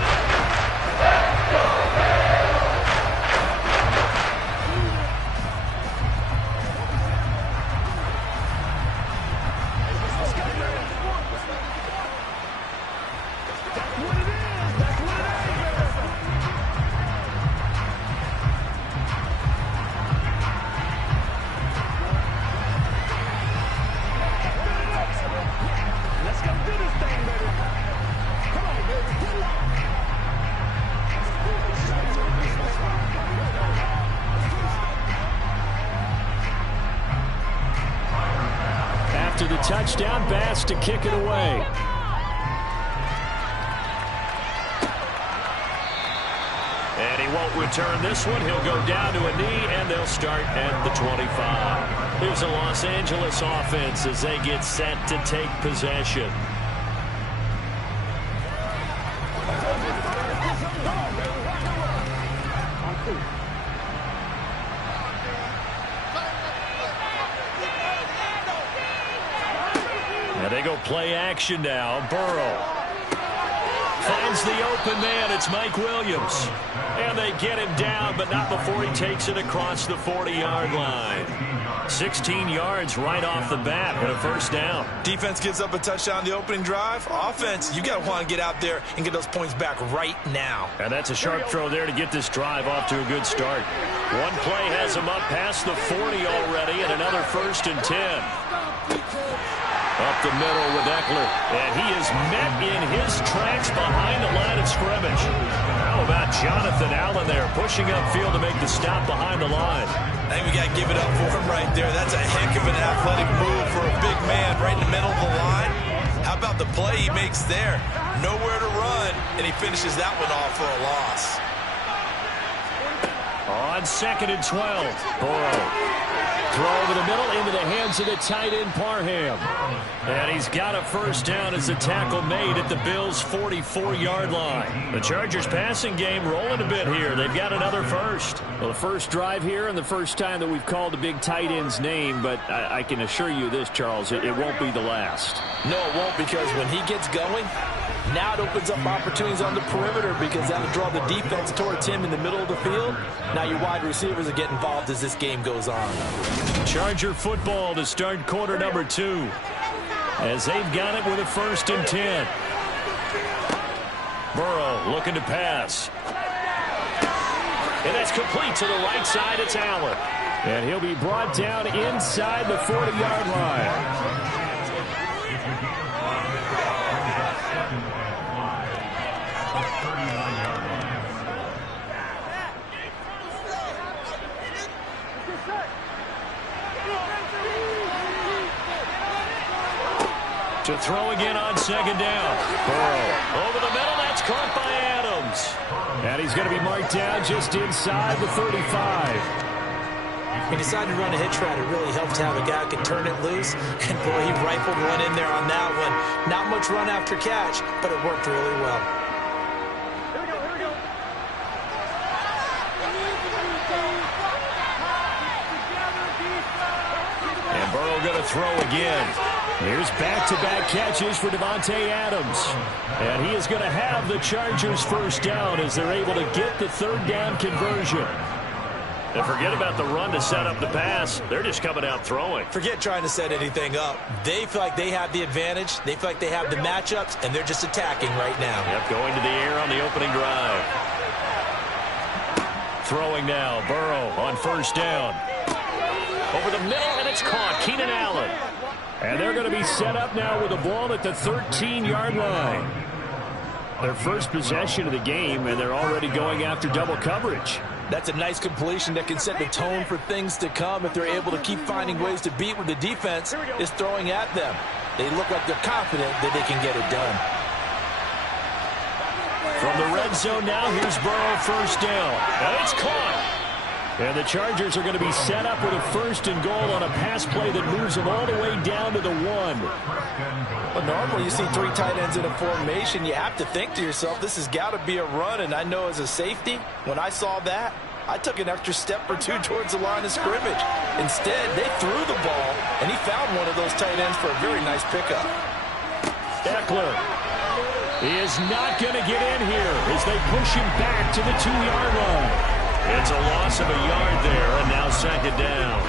To the touchdown, Bass to kick it away. And he won't return this one. He'll go down to a knee, and they'll start at the 25. Here's a Los Angeles offense as they get set to take possession. Now they go play action now. Burrow finds the open man. It's Mike Williams. And they get him down, but not before he takes it across the 40-yard line. 16 yards right off the bat and a first down. Defense gives up a touchdown the opening drive. Offense, you got to want to get out there and get those points back right now. And that's a sharp throw there to get this drive off to a good start. One play has him up past the 40 already, and another first and 10. Up the middle with Eckler, and he is met in his tracks behind the line of scrimmage. How about Jonathan Allen there, pushing upfield to make the stop behind the line? I think we got to give it up for him right there. That's a heck of an athletic move for a big man right in the middle of the line. How about the play he makes there? Nowhere to run, and he finishes that one off for a loss. On 2nd and 12, Burrow. Throw over the middle into the hands of the tight end, Parham. And he's got a first down as the tackle made at the Bills' 44-yard line. The Chargers passing game rolling a bit here. They've got another first. Well, the first drive here and the first time that we've called the big tight end's name, but I can assure you this, Charles, it won't be the last. No, it won't, because when he gets going, now it opens up opportunities on the perimeter because that'll draw the defense towards him in the middle of the field. Now your wide receivers will get involved as this game goes on. Charger football to start quarter number 2 as they've got it with a 1st and 10. Burrow looking to pass. And that's complete to the right side. It's Allen. And he'll be brought down inside the 40-yard line. To throw again on 2nd down. Burrow over the middle. That's caught by Adams. And he's going to be marked down just inside the 35. He decided to run a hitch route. It really helped to have a guy who could turn it loose. And, boy, he rifled one in there on that one. Not much run after catch, but it worked really well. And Burrow going to throw again. Here's back-to-back catches for Davante Adams. And he is going to have the Chargers first down as they're able to get the 3rd down conversion. And forget about the run to set up the pass. They're just coming out throwing. Forget trying to set anything up. They feel like they have the advantage. They feel like they have the matchups, and they're just attacking right now. Yep, going to the air on the opening drive. Throwing now, Burrow on 1st down. Over the middle, and it's caught. Keenan Allen. And they're going to be set up now with the ball at the 13-yard line. Their first possession of the game, and they're already going after double coverage. That's a nice completion that can set the tone for things to come if they're able to keep finding ways to beat what the defense is throwing at them. They look like they're confident that they can get it done. From the red zone now, here's Burrow, first down. And it's caught. And the Chargers are going to be set up with a 1st and goal on a pass play that moves them all the way down to the 1. Well, normally you see 3 tight ends in a formation, you have to think to yourself, this has got to be a run. And I know as a safety, when I saw that, I took an extra step or 2 towards the line of scrimmage. Instead, they threw the ball, and he found one of those tight ends for a very nice pickup. Eckler is not going to get in here as they push him back to the 2-yard line. It's a loss of a yard there, and now 2nd down.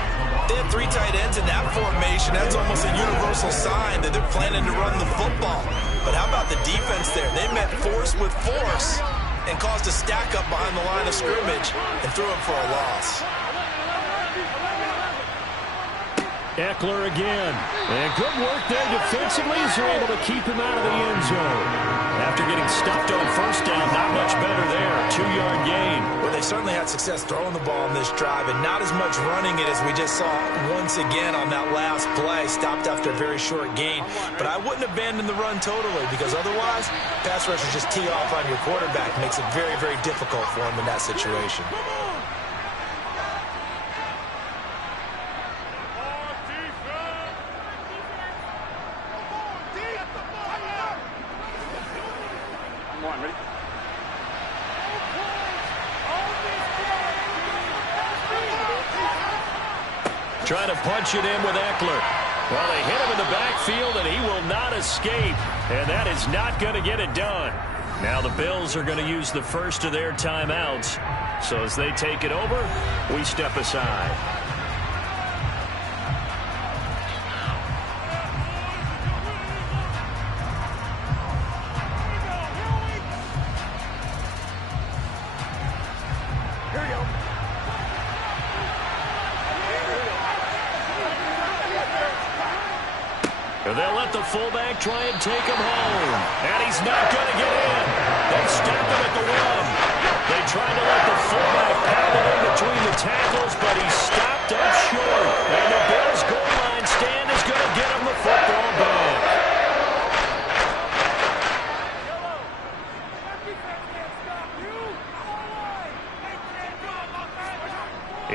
They had 3 tight ends in that formation. That's almost a universal sign that they're planning to run the football. But how about the defense there? They met force with force and caused a stack up behind the line of scrimmage and threw him for a loss. Eckler again. And good work there defensively as they're able to keep him out of the end zone. After getting stuffed on 1st down, not much better there. 2-yard gain. Well, they certainly had success throwing the ball in this drive, and not as much running it as we just saw once again on that last play. Stopped after a very short gain. But I wouldn't abandon the run totally, because otherwise, pass rushers just tee off on your quarterback. Makes it very, very difficult for him in that situation. Trying to punch it in with Eckler. Well, they hit him in the backfield, and he will not escape. And that is not going to get it done. Now the Bills are going to use the first of their timeouts. So as they take it over, we step aside. They'll let the fullback try and take him home. And he's not going to get in. They stop him at the 1. They tried to let the fullback pound it in between the tackles, but he stopped up short. And the Bills' goal line stand is going to get him the football back.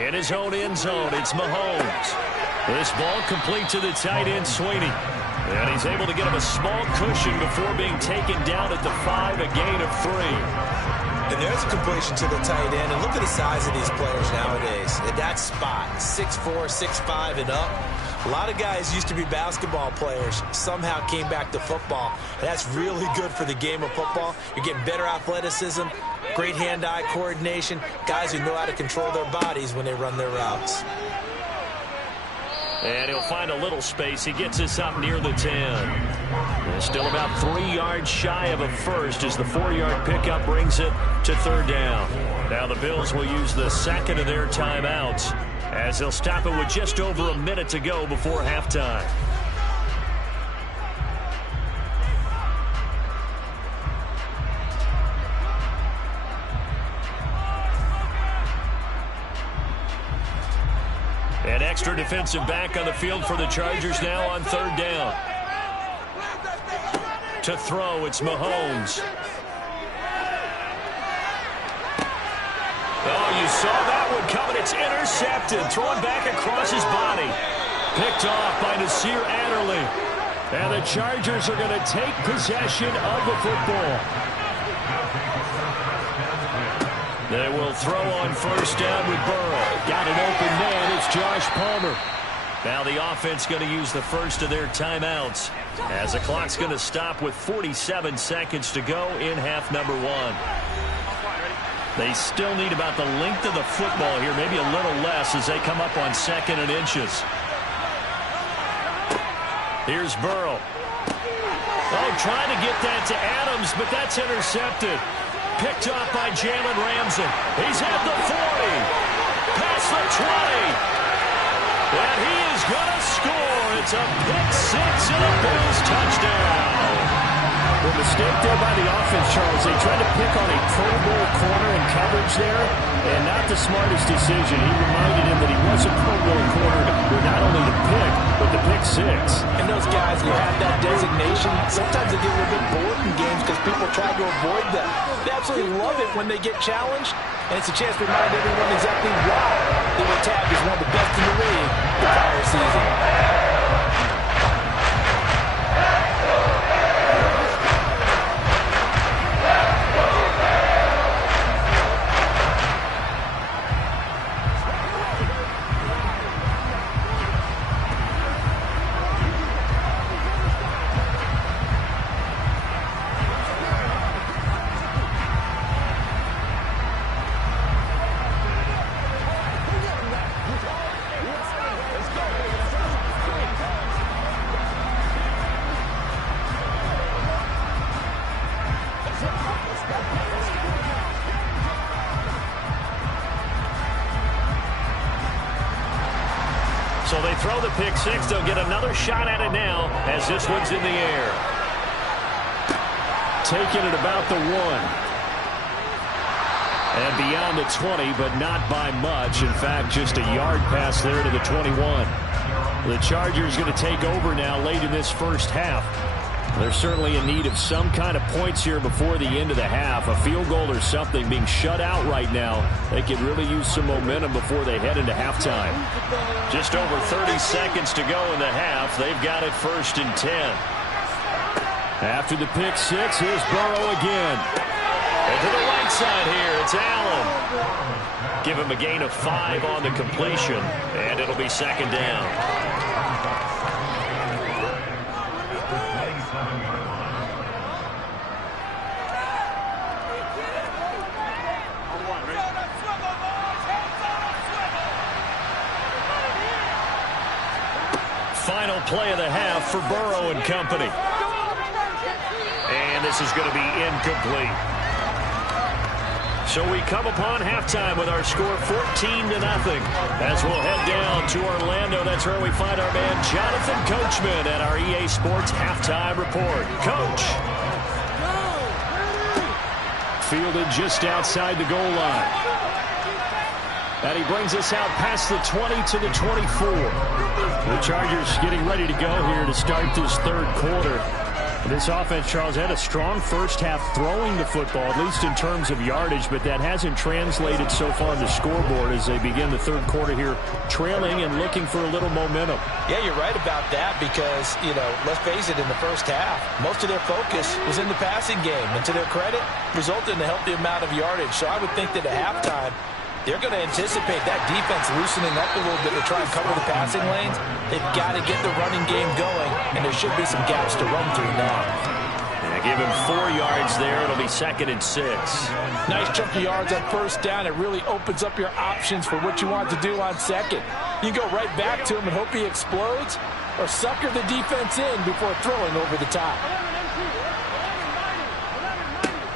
In his own end zone, it's Mahomes. This ball complete to the tight end, Sweeney. And he's able to get him a small cushion before being taken down at the 5, a gain of 3. And there's a completion to the tight end. And look at the size of these players nowadays. At that spot, 6'4", 6'5", and up. A lot of guys used to be basketball players, somehow came back to football. And that's really good for the game of football. You're getting better athleticism, great hand-eye coordination, guys who know how to control their bodies when they run their routes. And he'll find a little space. He gets us up near the 10. And still about 3 yards shy of a first as the 4-yard pickup brings it to 3rd down. Now the Bills will use the 2nd of their timeouts as they'll stop it with just over a minute to go before halftime. An extra defensive back on the field for the Chargers now on 3rd down. To throw, it's Mahomes. Oh, you saw that one coming. It's intercepted. Thrown back across his body. Picked off by Nasir Adderley. And the Chargers are going to take possession of the football. They will throw on 1st down with Burrow. Got an open man. It's Josh Palmer. Now the offense going to use the first of their timeouts as the clock's going to stop with 47 seconds to go in half number 1. They still need about the length of the football here, maybe a little less as they come up on 2nd and inches. Here's Burrow. Oh, trying to get that to Adams, but that's intercepted. Picked off by Jalen Ramsey. He's at the 40. Past the 20. And he is going to score. It's a pick six and a Bills touchdown. Well, mistake there by the offense, Charles. They tried to pick on a Pro Bowl corner in coverage there, and not the smartest decision. He reminded him that he was a Pro Bowl corner with not only the pick, but the pick six. And those guys who have that designation, sometimes they get a little bit bored in games because people try to avoid them. They absolutely love it when they get challenged, and it's a chance to remind everyone exactly why they were tagged as one of the best in the league the prior season. So they throw the pick six. They'll get another shot at it now as this one's in the air. Taking it about the 1. And beyond the 20, but not by much. In fact, just a yard pass there to the 21. The Chargers going to take over now late in this first half. They're certainly in need of some kind of points here before the end of the half. A field goal or something. Being shut out right now, they could really use some momentum before they head into halftime. Just over 30 seconds to go in the half. They've got it 1st and 10. After the pick six, here's Burrow again. And to the right side here, it's Allen. Give him a gain of 5 on the completion, and it'll be 2nd down. Final play of the half for Burrow and company. And this is going to be incomplete. So we come upon halftime with our score 14-0. As we'll head down to Orlando, that's where we find our man Jonathan Coachman at our EA Sports Halftime Report. Coach. Fielded just outside the goal line. And he brings us out past the 20 to the 24. The Chargers getting ready to go here to start this third quarter. This offense, Charles, had a strong first half throwing the football, at least in terms of yardage, but that hasn't translated so far on the scoreboard as they begin the third quarter here, trailing and looking for a little momentum. Yeah, you're right about that because, let's face it, in the first half, most of their focus was in the passing game. And to their credit, resulted in a healthy amount of yardage. So I would think that at halftime, they're going to anticipate that defense loosening up a little bit to try and cover the passing lanes. They've got to get the running game going, and there should be some gaps to run through now. Yeah, give him 4 yards there. It'll be 2nd and 6. Nice chunk of yards on first down. It really opens up your options for what you want to do on second. You can go right back to him and hope he explodes, or sucker the defense in before throwing over the top.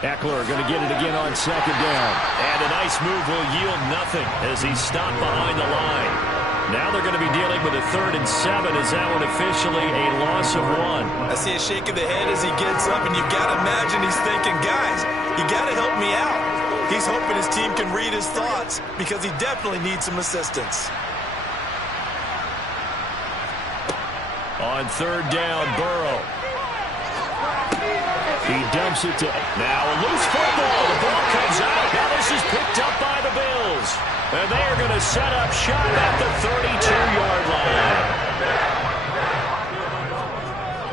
Eckler going to get it again on 2nd down. And a nice move will yield nothing as he's stopped behind the line. Now they're going to be dealing with a 3rd and 7 as that one officially a loss of 1. I see a shake of the head as he gets up, and you've got to imagine he's thinking, guys, you got to help me out. He's hoping his team can read his thoughts because he definitely needs some assistance. On 3rd down, Burrow. He dumps it to... Now a loose football. The ball comes out. Now this is picked up by the Bills. And they are going to set up shop at the 32-yard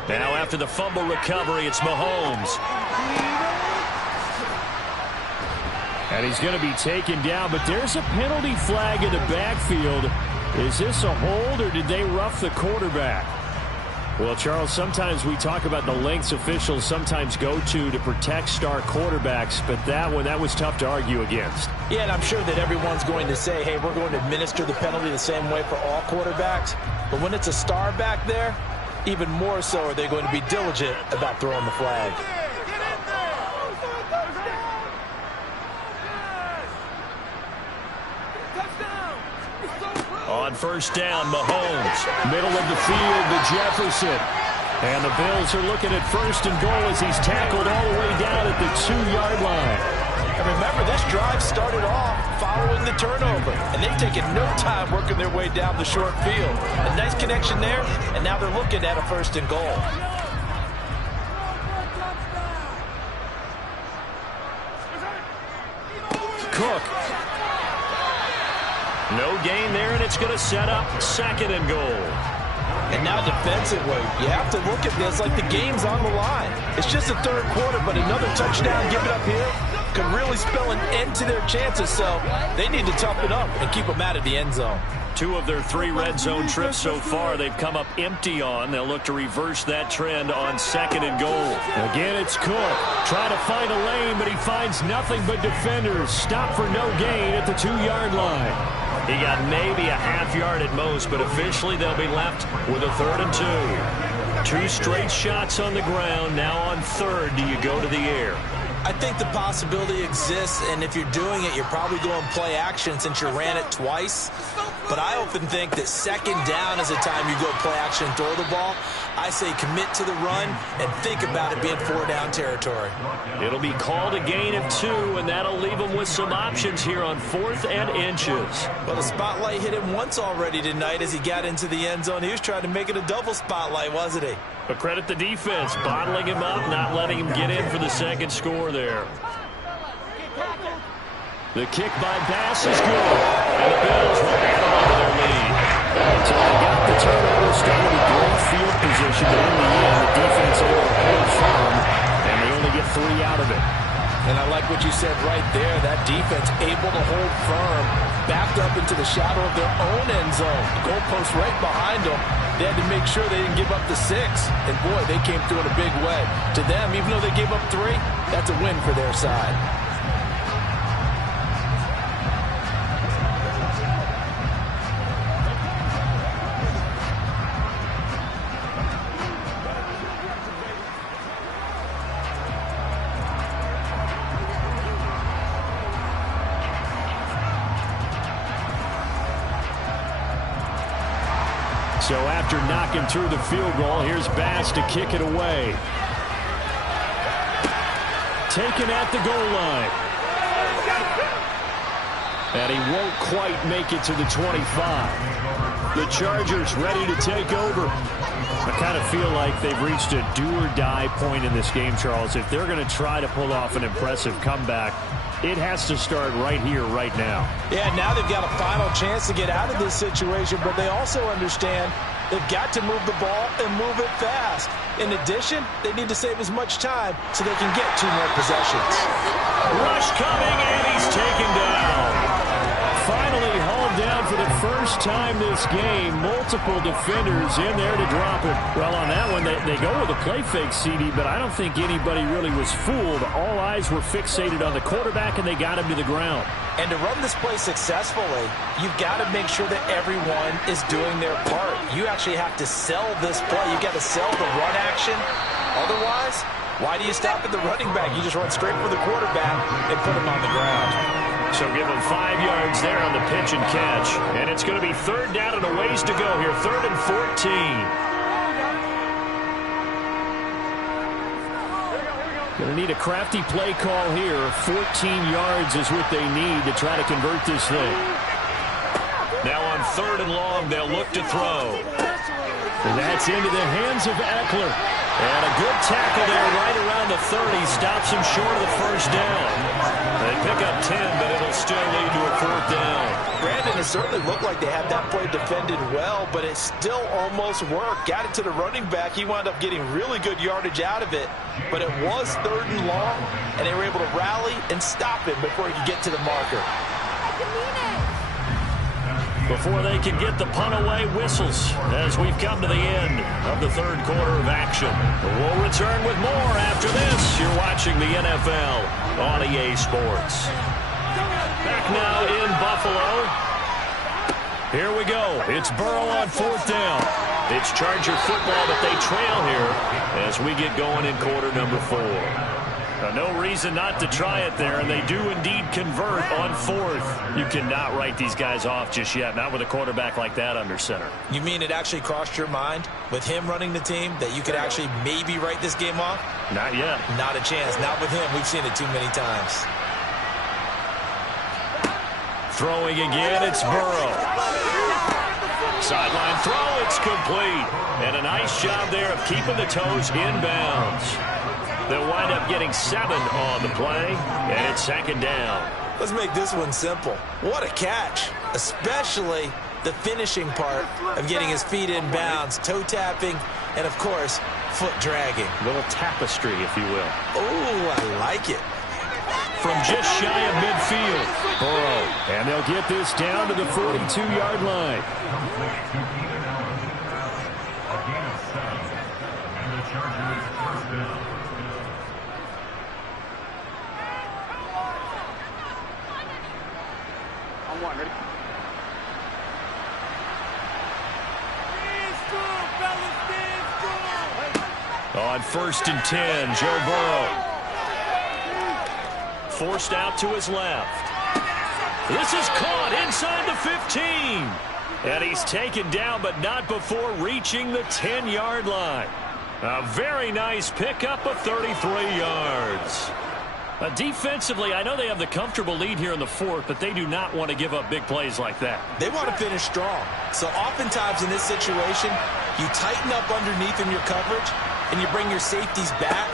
line. Now after the fumble recovery, it's Mahomes. And he's going to be taken down, but there's a penalty flag in the backfield. Is this a hold, or did they rough the quarterback? Well, Charles, sometimes we talk about the lengths officials sometimes go to protect star quarterbacks, but that was tough to argue against. Yeah, and I'm sure that everyone's going to say, hey, we're going to administer the penalty the same way for all quarterbacks. But when it's a star back there, even more so are they going to be diligent about throwing the flag. On on first down, Mahomes. Middle of the field to Jefferson. And the Bills are looking at first and goal as he's tackled all the way down at the 2-yard line. And remember, this drive started off following the turnover, and they've taken no time working their way down the short field. A nice connection there, and now they're looking at a first and goal. Cook. No gain there, and it's going to set up second and goal. And now defensively, you have to look at this like the game's on the line. It's just the third quarter, but another touchdown given up here could really spell an end to their chances, so they need to toughen up and keep them out of the end zone. 2 of their 3 red zone trips so far they've come up empty on. They'll look to reverse that trend on second and goal. Again, it's Cook. Trying to find a lane, but he finds nothing but defenders. Stop for no gain at the 2-yard line. He got maybe a half yard at most, but officially they'll be left with a 3rd and 2. 2 straight shots on the ground. Now on 3rd, do you go to the air? I think the possibility exists, and if you're doing it, you're probably going play action since you ran it twice. But I often think that second down is the time you go play action and throw the ball. I say commit to the run and think about it being 4-down territory. It'll be called a gain of 2, and that'll leave them with some options here on 4th and inches. Well, the spotlight hit him once already tonight as he got into the end zone. He was trying to make it a double spotlight, wasn't he? But credit the defense, bottling him up, not letting him get in for the second score there. The kick by Bass is good. And the Bills will add on to their lead. So they got the turnover, started with great field position, but in the end, the defense able to hold firm, and they only get 3 out of it. And I like what you said right there. That defense able to hold firm, backed up into the shadow of their own end zone. The goalpost right behind them. They had to make sure they didn't give up the 6. And, boy, they came through in a big way. To them, even though they gave up 3, that's a win for their side. So after knocking through the field goal, here's Bass to kick it away. Taken at the goal line. And he won't quite make it to the 25. The Chargers ready to take over. I kind of feel like they've reached a do-or-die point in this game, Charles. If they're going to try to pull off an impressive comeback, it has to start right here, right now. Yeah, now they've got a final chance to get out of this situation, but they also understand they've got to move the ball and move it fast. In addition, they need to save as much time so they can get 2 more possessions. Rush coming, and he's taken down. Finally hauled down for the first time this game. Multiple defenders in there to drop it. Well, on that one, they go with a play fake, CD, but I don't think anybody really was fooled. All eyes were fixated on the quarterback, and they got him to the ground. And to run this play successfully, you've got to make sure that everyone is doing their part. You actually have to sell this play. You've got to sell the run action. Otherwise, why do you stop at the running back? You just run straight for the quarterback and put him on the ground. So give him 5 yards there on the pitch and catch. And it's going to be 3rd down and a ways to go here. 3rd and 14. Going to need a crafty play call here. 14 yards is what they need to try to convert this thing. Now on 3rd and long, they'll look to throw. And that's into the hands of Eckler. And a good tackle there right around the 30. Stops him short of the first down. They pick up 10, but it'll still lead to a 4th down. Brandon, it certainly looked like they had that play defended well, but it still almost worked. Got it to the running back. He wound up getting really good yardage out of it. But it was 3rd and long, and they were able to rally and stop him before he could get to the marker. Before they can get the punt away, whistles as we've come to the end of the 3rd quarter of action. We'll return with more after this. You're watching the NFL on EA Sports. Back now in Buffalo. Here we go. It's Burrow on 4th down. It's Charger football, but they trail here as we get going in quarter number 4. No reason not to try it there, and they do indeed convert on fourth. You cannot write these guys off just yet, not with a quarterback like that under center. You mean it actually crossed your mind with him running the team that you could actually maybe write this game off? Not yet. Not a chance. Not with him. We've seen it too many times. Throwing again, it's Burrow. Sideline throw, it's complete. And a nice job there of keeping the toes inbounds. They'll wind up getting 7 on the play, and it's second down. Let's make this one simple. What a catch, especially the finishing part of getting his feet in bounds, toe tapping, and, of course, foot dragging. A little tapestry, if you will. Oh, I like it. From just shy of midfield, Burrow. And they'll get this down to the 42-yard line. A gain of 7. And the Chargers first down. On 1st and 10, Joe Burrow. Forced out to his left. This is caught inside the 15. And he's taken down, but not before reaching the 10-yard line. A very nice pickup of 33 yards. Defensively, I know they have the comfortable lead here in the fourth, but they do not want to give up big plays like that. They want to finish strong. So oftentimes in this situation, you tighten up underneath in your coverage, and you bring your safeties back.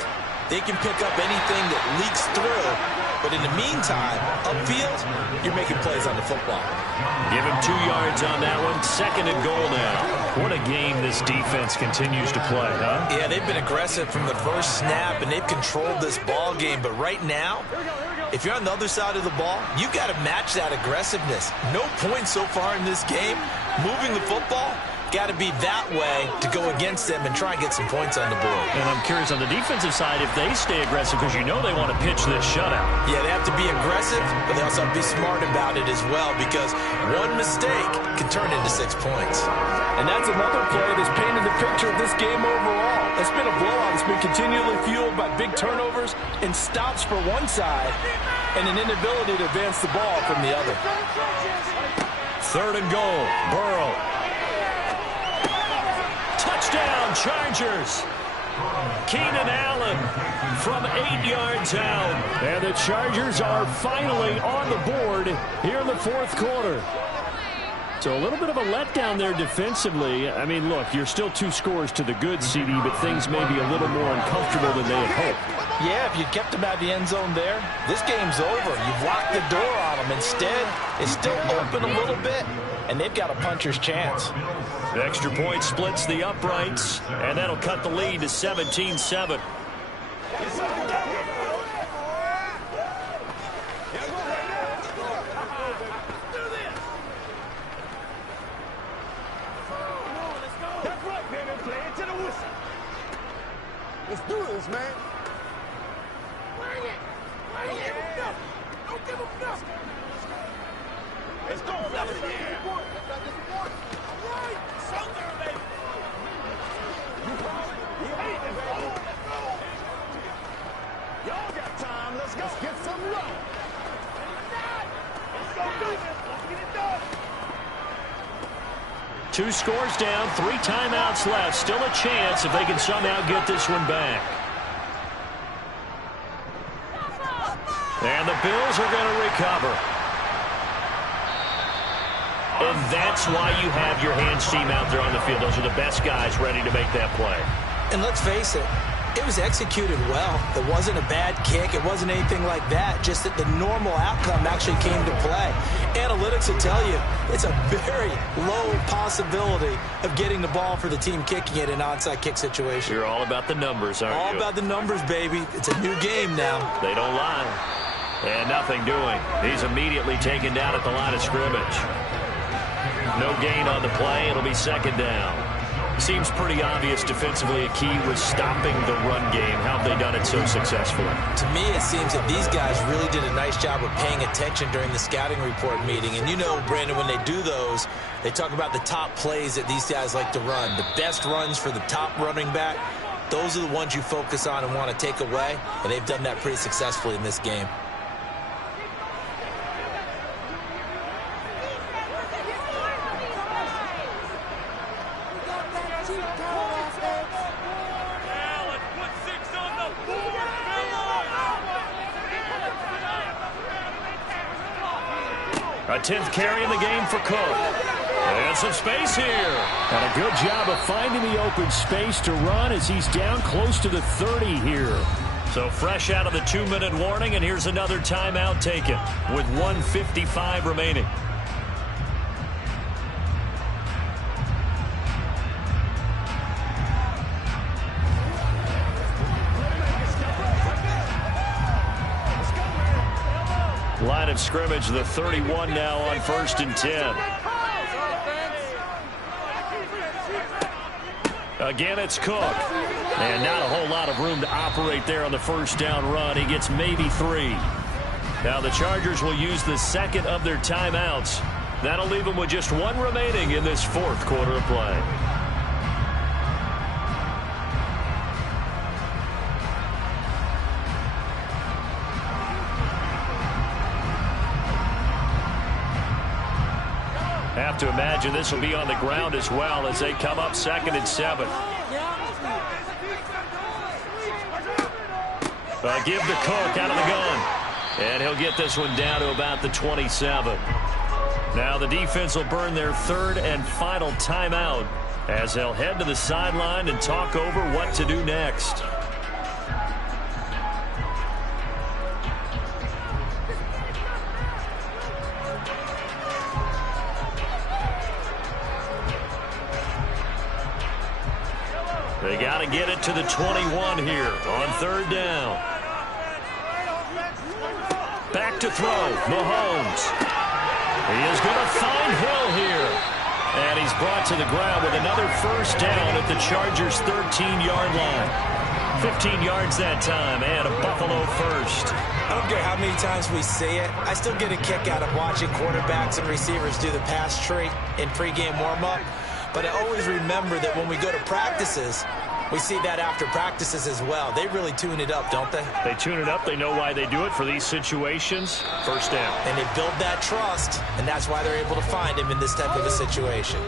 They can pick up anything that leaks through. But in the meantime, upfield, you're making plays on the football. Give him 2 yards on that one. Second and goal now. What a game this defense continues to play, huh? Yeah, they've been aggressive from the first snap, and they've controlled this ball game. But right now, if you're on the other side of the ball, you've got to match that aggressiveness. No points so far in this game. Moving the football, got to be that way to go against them and try and get some points on the board. And I'm curious on the defensive side if they stay aggressive, because you know they want to pitch this shutout. Yeah, they have to be aggressive, but they also have to be smart about it as well, because one mistake can turn into 6 points. And that's another play that's painted the picture of this game overall. It's been a blowout. It's been continually fueled by big turnovers and stops for one side and an inability to advance the ball from the other. 3rd and goal. Burrow. Touchdown, Chargers. Keenan Allen from 8 yards out. And the Chargers are finally on the board here in the fourth quarter. So a little bit of a letdown there defensively. I mean, look, you're still 2 scores to the good, CD, but things may be a little more uncomfortable than they had hoped. Yeah, if you kept them out the end zone there, this game's over. You've locked the door on them. Instead, it's still open a little bit, and they've got a puncher's chance. The extra point splits the uprights, and that'll cut the lead to 17-7. Let's do this, man. Bring it. Don't give him nothing. Don't give him nothing. Let's go, fellas. All right. Shoulder, baby. Y'all got time. Let's go. Let's get some love. Let's go do this. Let's get it done. 2 scores down, 3 timeouts left. Still a chance if they can somehow get this one back. And the Bills are going to recover. And that's why you have your hands team out there on the field. Those are the best guys ready to make that play. And let's face it, it was executed well. It wasn't a bad kick. It wasn't anything like that. Just that the normal outcome actually came to play. Analytics will tell you it's a very low possibility of getting the ball for the team kicking it in an onside kick situation. You're all about the numbers, aren't you? All about the numbers, baby. It's a new game now. They don't lie. And nothing doing. He's immediately taken down at the line of scrimmage. No gain on the play. It'll be second down. Seems pretty obvious defensively a key was stopping the run game. How have they done it so successfully? To me, it seems that these guys really did a nice job of paying attention during the scouting report meeting. And you know, Brandon, when they do those, they talk about the top plays that these guys like to run. The best runs for the top running back. those are the ones you focus on and want to take away, and they've done that pretty successfully in this game. A 10th carry in the game for Cook. And some space here. And a good job of finding the open space to run as he's down close to the 30 here. So fresh out of the 2-minute warning, and here's another timeout taken with 1:55 remaining. Line of scrimmage, the 31 now on 1st and 10. Again, it's Cook. And not a whole lot of room to operate there on the first down run. He gets maybe 3. Now the Chargers will use the second of their timeouts. That'll leave them with just 1 remaining in this 4th quarter of play. Have to imagine this will be on the ground as well as they come up 2nd and 7. Give to Cook out of the gun. And he'll get this one down to about the 27. Now the defense will burn their 3rd and final timeout as they'll head to the sideline and talk over what to do next. They got to get it to the 21 here on 3rd down. Back to throw, Mahomes. He is going to find Hill here. And he's brought to the ground with another first down at the Chargers' 13-yard line. 15 yards that time and a Buffalo first. I don't care how many times we say it. I still get a kick out of watching quarterbacks and receivers do the pass tree in pregame warm-up. But I always remember that when we go to practices, we see that after practices as well. They really tune it up, don't they? They tune it up. They know why they do it for these situations. First down. And they build that trust, and that's why they're able to find him in this type of a situation.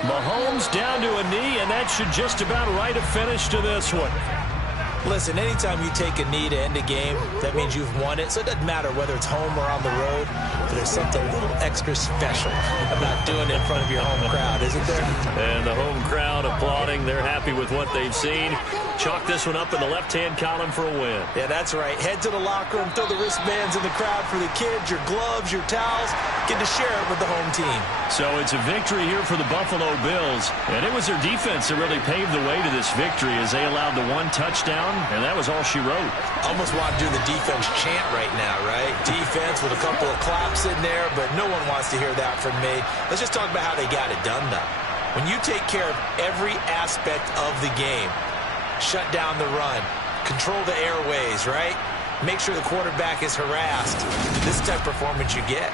Mahomes down to a knee, and that should just about write a finish to this one. Listen, anytime you take a knee to end a game, that means you've won it. So it doesn't matter whether it's home or on the road, but there's something a little extra special about doing it in front of your home crowd, isn't there? And the home crowd applauding. They're happy with what they've seen. Chalk this one up in the left-hand column for a win. Yeah, that's right. Head to the locker room, throw the wristbands in the crowd for the kids, your gloves, your towels. Get to share it with the home team. So it's a victory here for the Buffalo Bills. And it was their defense that really paved the way to this victory as they allowed the 1 touchdown, and that was all she wrote. Almost want to do the defense chant right now, right? Defense with a couple of claps in there, but no one wants to hear that from me. Let's just talk about how they got it done, though. When you take care of every aspect of the game, shut down the run, control the airways, right? Make sure the quarterback is harassed. This is the type of performance you get.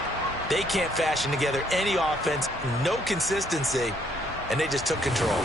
They can't fashion together any offense, no consistency, and they just took control.